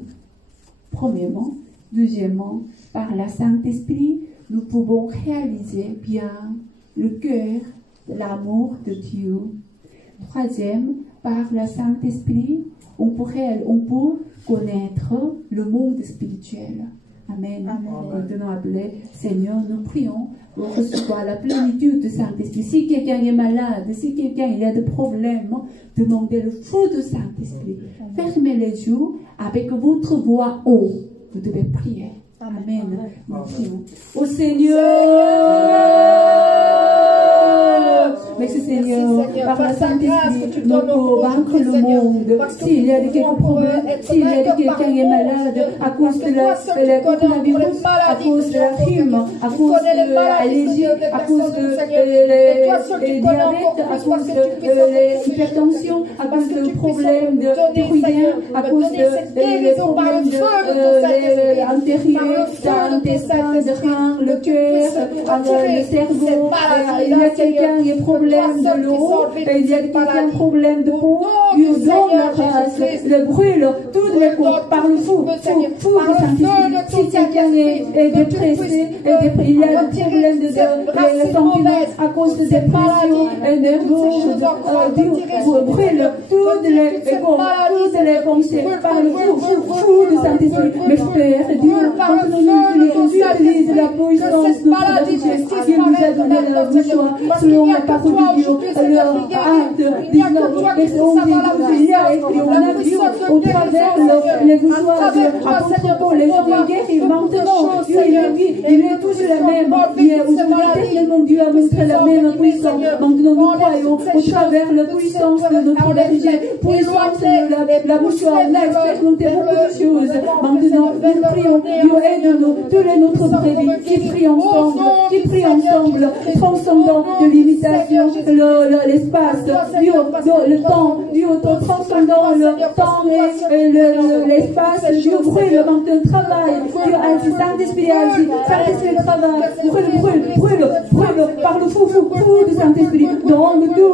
Premièrement. Deuxièmement, par le Saint-Esprit, nous pouvons réaliser bien le cœur de l'amour de Dieu. Troisième, par le Saint-Esprit, on peut connaître le monde spirituel. Amen. Maintenant, appelé Seigneur, nous prions pour recevoir la plénitude du Saint-Esprit. Si quelqu'un est malade, si quelqu'un il a des problèmes, demandez le feu du Saint-Esprit. Fermez les yeux avec votre voix haut. Vous devez prier. Amen. Nous prions. Ô Seigneur, merci Seigneur, par le Saint-Esprit, nous pouvons vaincre le monde. S'il y a quelques problèmes, s'il y a quelqu'un qui est malade, à cause de la coronavirus, à cause de la rhume, à cause de l'allergie, à cause de diabète, à cause de l'hypertension, à cause de problèmes de thyroïdien, à cause de problèmes antérieurs, d'intestin, de rein, le cœur, le cerveau, il y a quelqu'un qui a problème de l'eau, il y a quelqu'un qui a problème de peau, Dieu donne la grâce, le brûle, tous les corps, par le fou du Saint-Esprit. Si quelqu'un est dépressé, il y a le problème de sentiments à cause de dépression, nerveuse, Dieu brûle tous les corps, toutes les pensées, par le fou du Saint-Esprit. Mais Père, Dieu, nous utilise la puissance de notre berger. Il nous a donné la victoire selon la parole de Dieu. Alors, acte 19, verset 11 et 12, il y a écrit, on a vu au travers les victoires de l'apôtre Paul, les gens de guerre, et maintenant, Dieu, il est toujours la même. Hier, aujourd'hui, tellement Dieu a montré la même puissance. Maintenant, nous croyons au travers la puissance de notre berger, puissance de la mouchoir, on a expérimenté beaucoup de choses. Maintenant, nous prions, Dieu aide-nous, tous les notre brebis qui prient ensemble, transcendant de l'imitation, l'espace, Dieu, le temps, Dieu, transcendant le temps et l'espace, Dieu, brûle maintenant, travail, Dieu agit, Saint-Esprit agit, Saint-Esprit travaille, brûle, par le fou de Saint-Esprit, dans le tout,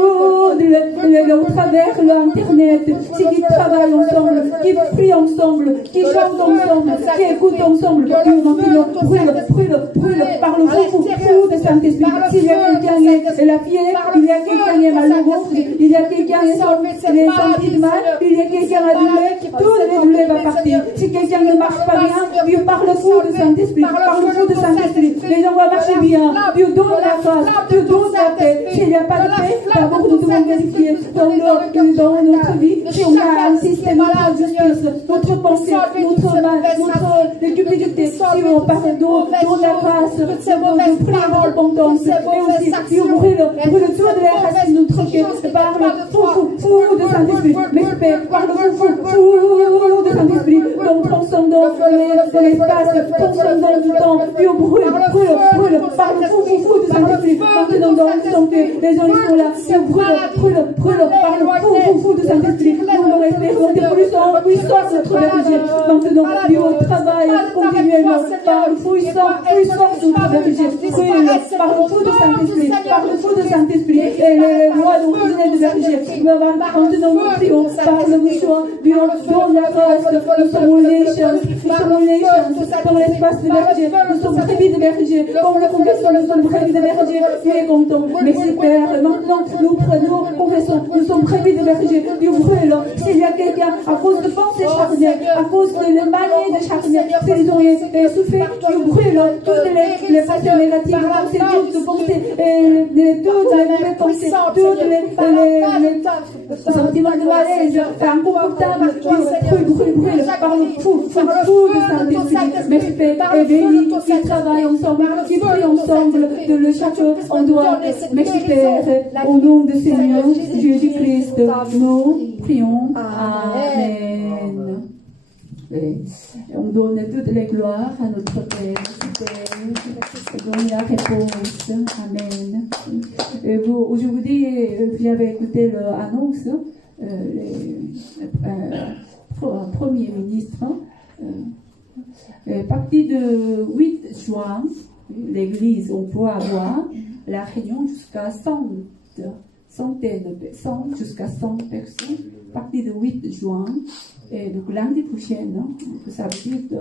au travers l'internet, qui travaillent ensemble, qui prient ensemble, qui chantent ensemble, qui écoutent ensemble, Dieu maintenant, brûle, par le fou de Saint-Esprit. S'il y a quelqu'un qui est la fièvre, il y a quelqu'un qui est malheureux, il y a quelqu'un qui est senti mal, il y a quelqu'un qui a douleur, tout le douleur va partir. Si quelqu'un ne marche pas bien, Dieu par le fou de Saint-Esprit, par le fou de Saint-Esprit, les gens vont marcher bien, Dieu donne la grâce, Dieu donne la paix. S'il n'y a pas de paix, d'abord nous devons vérifier dans notre vie, si on a un système de justice, notre pensée, notre mal, notre cupidité, si on parle donne la grâce, c'est mauvais, prier en repentance, et aussi, Dieu brûle tout de la racine de notre cœur, par le fou de Saint-Esprit, mais par le fou de Saint-Esprit, donc transcendant l'espace, transcendant du temps, Dieu brûle, par le fou de Saint-Esprit, maintenant dans le santé, les gens ils sont là, Dieu brûle, par le fou de Saint-Esprit, nous l'avons expérimenté puissance notre berger, maintenant Dieu travaille continuellement, par le puissance de notre berger, brûle, par le fou de Saint-Esprit, et les lois originelles du berger, maintenant nous prions, par le mouchoir, Dieu donne la grâce, nous sommes les chances, dans l'espace du berger, nous sommes brebis de berger, comme le confessons, nous sommes brebis de berger, Dieu est content, merci Père, maintenant nous confessons, nous sommes brebis de berger, Dieu brûle, s'il y a quelqu'un, à cause de pensées charnières, à cause de le manier de charnières, s'ils ont souffert, Dieu brûle, toutes les pensées négatives, toutes les pensées, toutes les sentiments de malaise, inconfortables, brûle, par le fou de Saint-Esprit, merci Père, et béni, qui travaillent ensemble, qui prient ensemble, de le château, on doit, merci Père, au nom du Seigneur Jésus-Christ, nous prions, Amen. Et on donne toutes les gloires à notre Père, et donne la réponse, Amen. Aujourd'hui, vous avez écouté l'annonce, Premier ministre. À partir du 8 juin, l'église, on peut avoir la réunion jusqu'à 100 jusqu'à 100 personnes. À partir du 8 juin, et donc l'année prochaine, ça veut dire que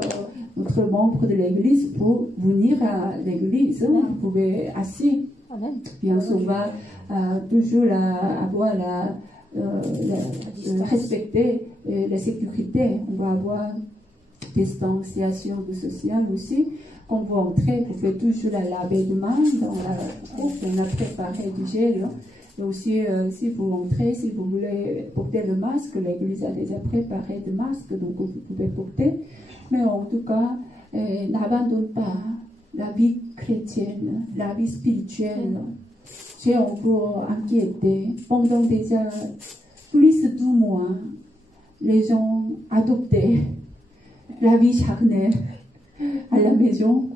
notre membre de l'église peut venir à l'église. Vous pouvez assis. Bien sûr, on va toujours avoir respecter la sécurité. On va avoir distanciation sociale aussi. Quand vous entrez, vous faites toujours la laver de main dans la cour. On a préparé du gel. Et aussi, si vous entrez, si vous voulez porter le masque, l'église a déjà préparé des masques, donc vous pouvez porter. Mais en tout cas, n'abandonne pas la vie chrétienne, la vie spirituelle. J'ai encore inquiété. Pendant déjà plus de 2 mois, les gens adoptaient la vie charnelle à la maison.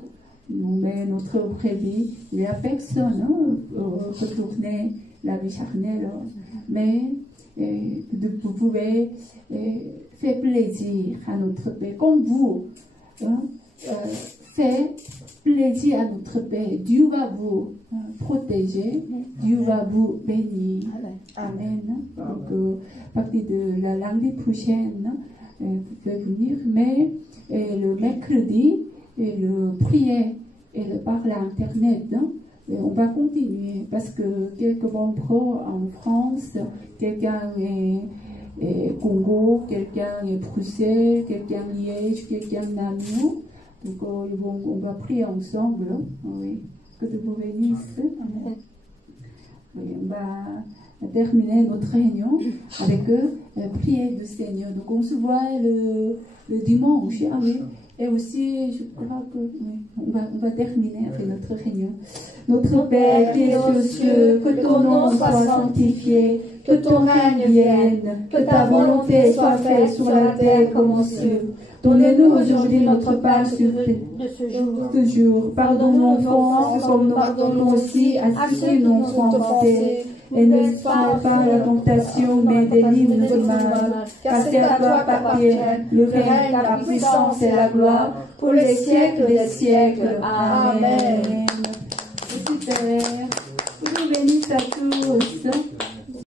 Mais notre vraie vie, il n'y a personne pour retourner la vie charnelle. Mais vous pouvez faire plaisir à notre Père. Comme vous faites plaisir à notre Père, Dieu va vous protéger, Dieu va vous bénir. Amen. Donc, à partir de l'année prochaine, vous pouvez venir, mais le mercredi, le prier et le parler à Internet, on va continuer parce que quelques membres en France, quelqu'un est Congo, quelqu'un est Bruxelles, quelqu'un Liège, quelqu'un Namur. Donc on va prier ensemble. Oui. Que Dieu vous bénisse. Oui, on va terminer notre réunion avec prière du Seigneur. Donc on se voit le dimanche. Ah oui. Et aussi, je crois que oui, on va terminer avec notre réunion. Notre Père qui es aux cieux, que ton nom soit sanctifié, que ton règne vienne, que ta volonté soit faite sur la terre comme aux cieux. Donnez-nous aujourd'hui notre pain de ce jour. Pardonne-nous nos offenses comme nous pardonnons aussi à ceux qui nous ont tentés. Et ne sois pas la tentation, mais délivre-nous du mal. Car c'est à toi qu'appartiennent le règne, la puissance et la gloire pour les siècles des siècles. Amen. Merci Père. Que vous bénisse à tous.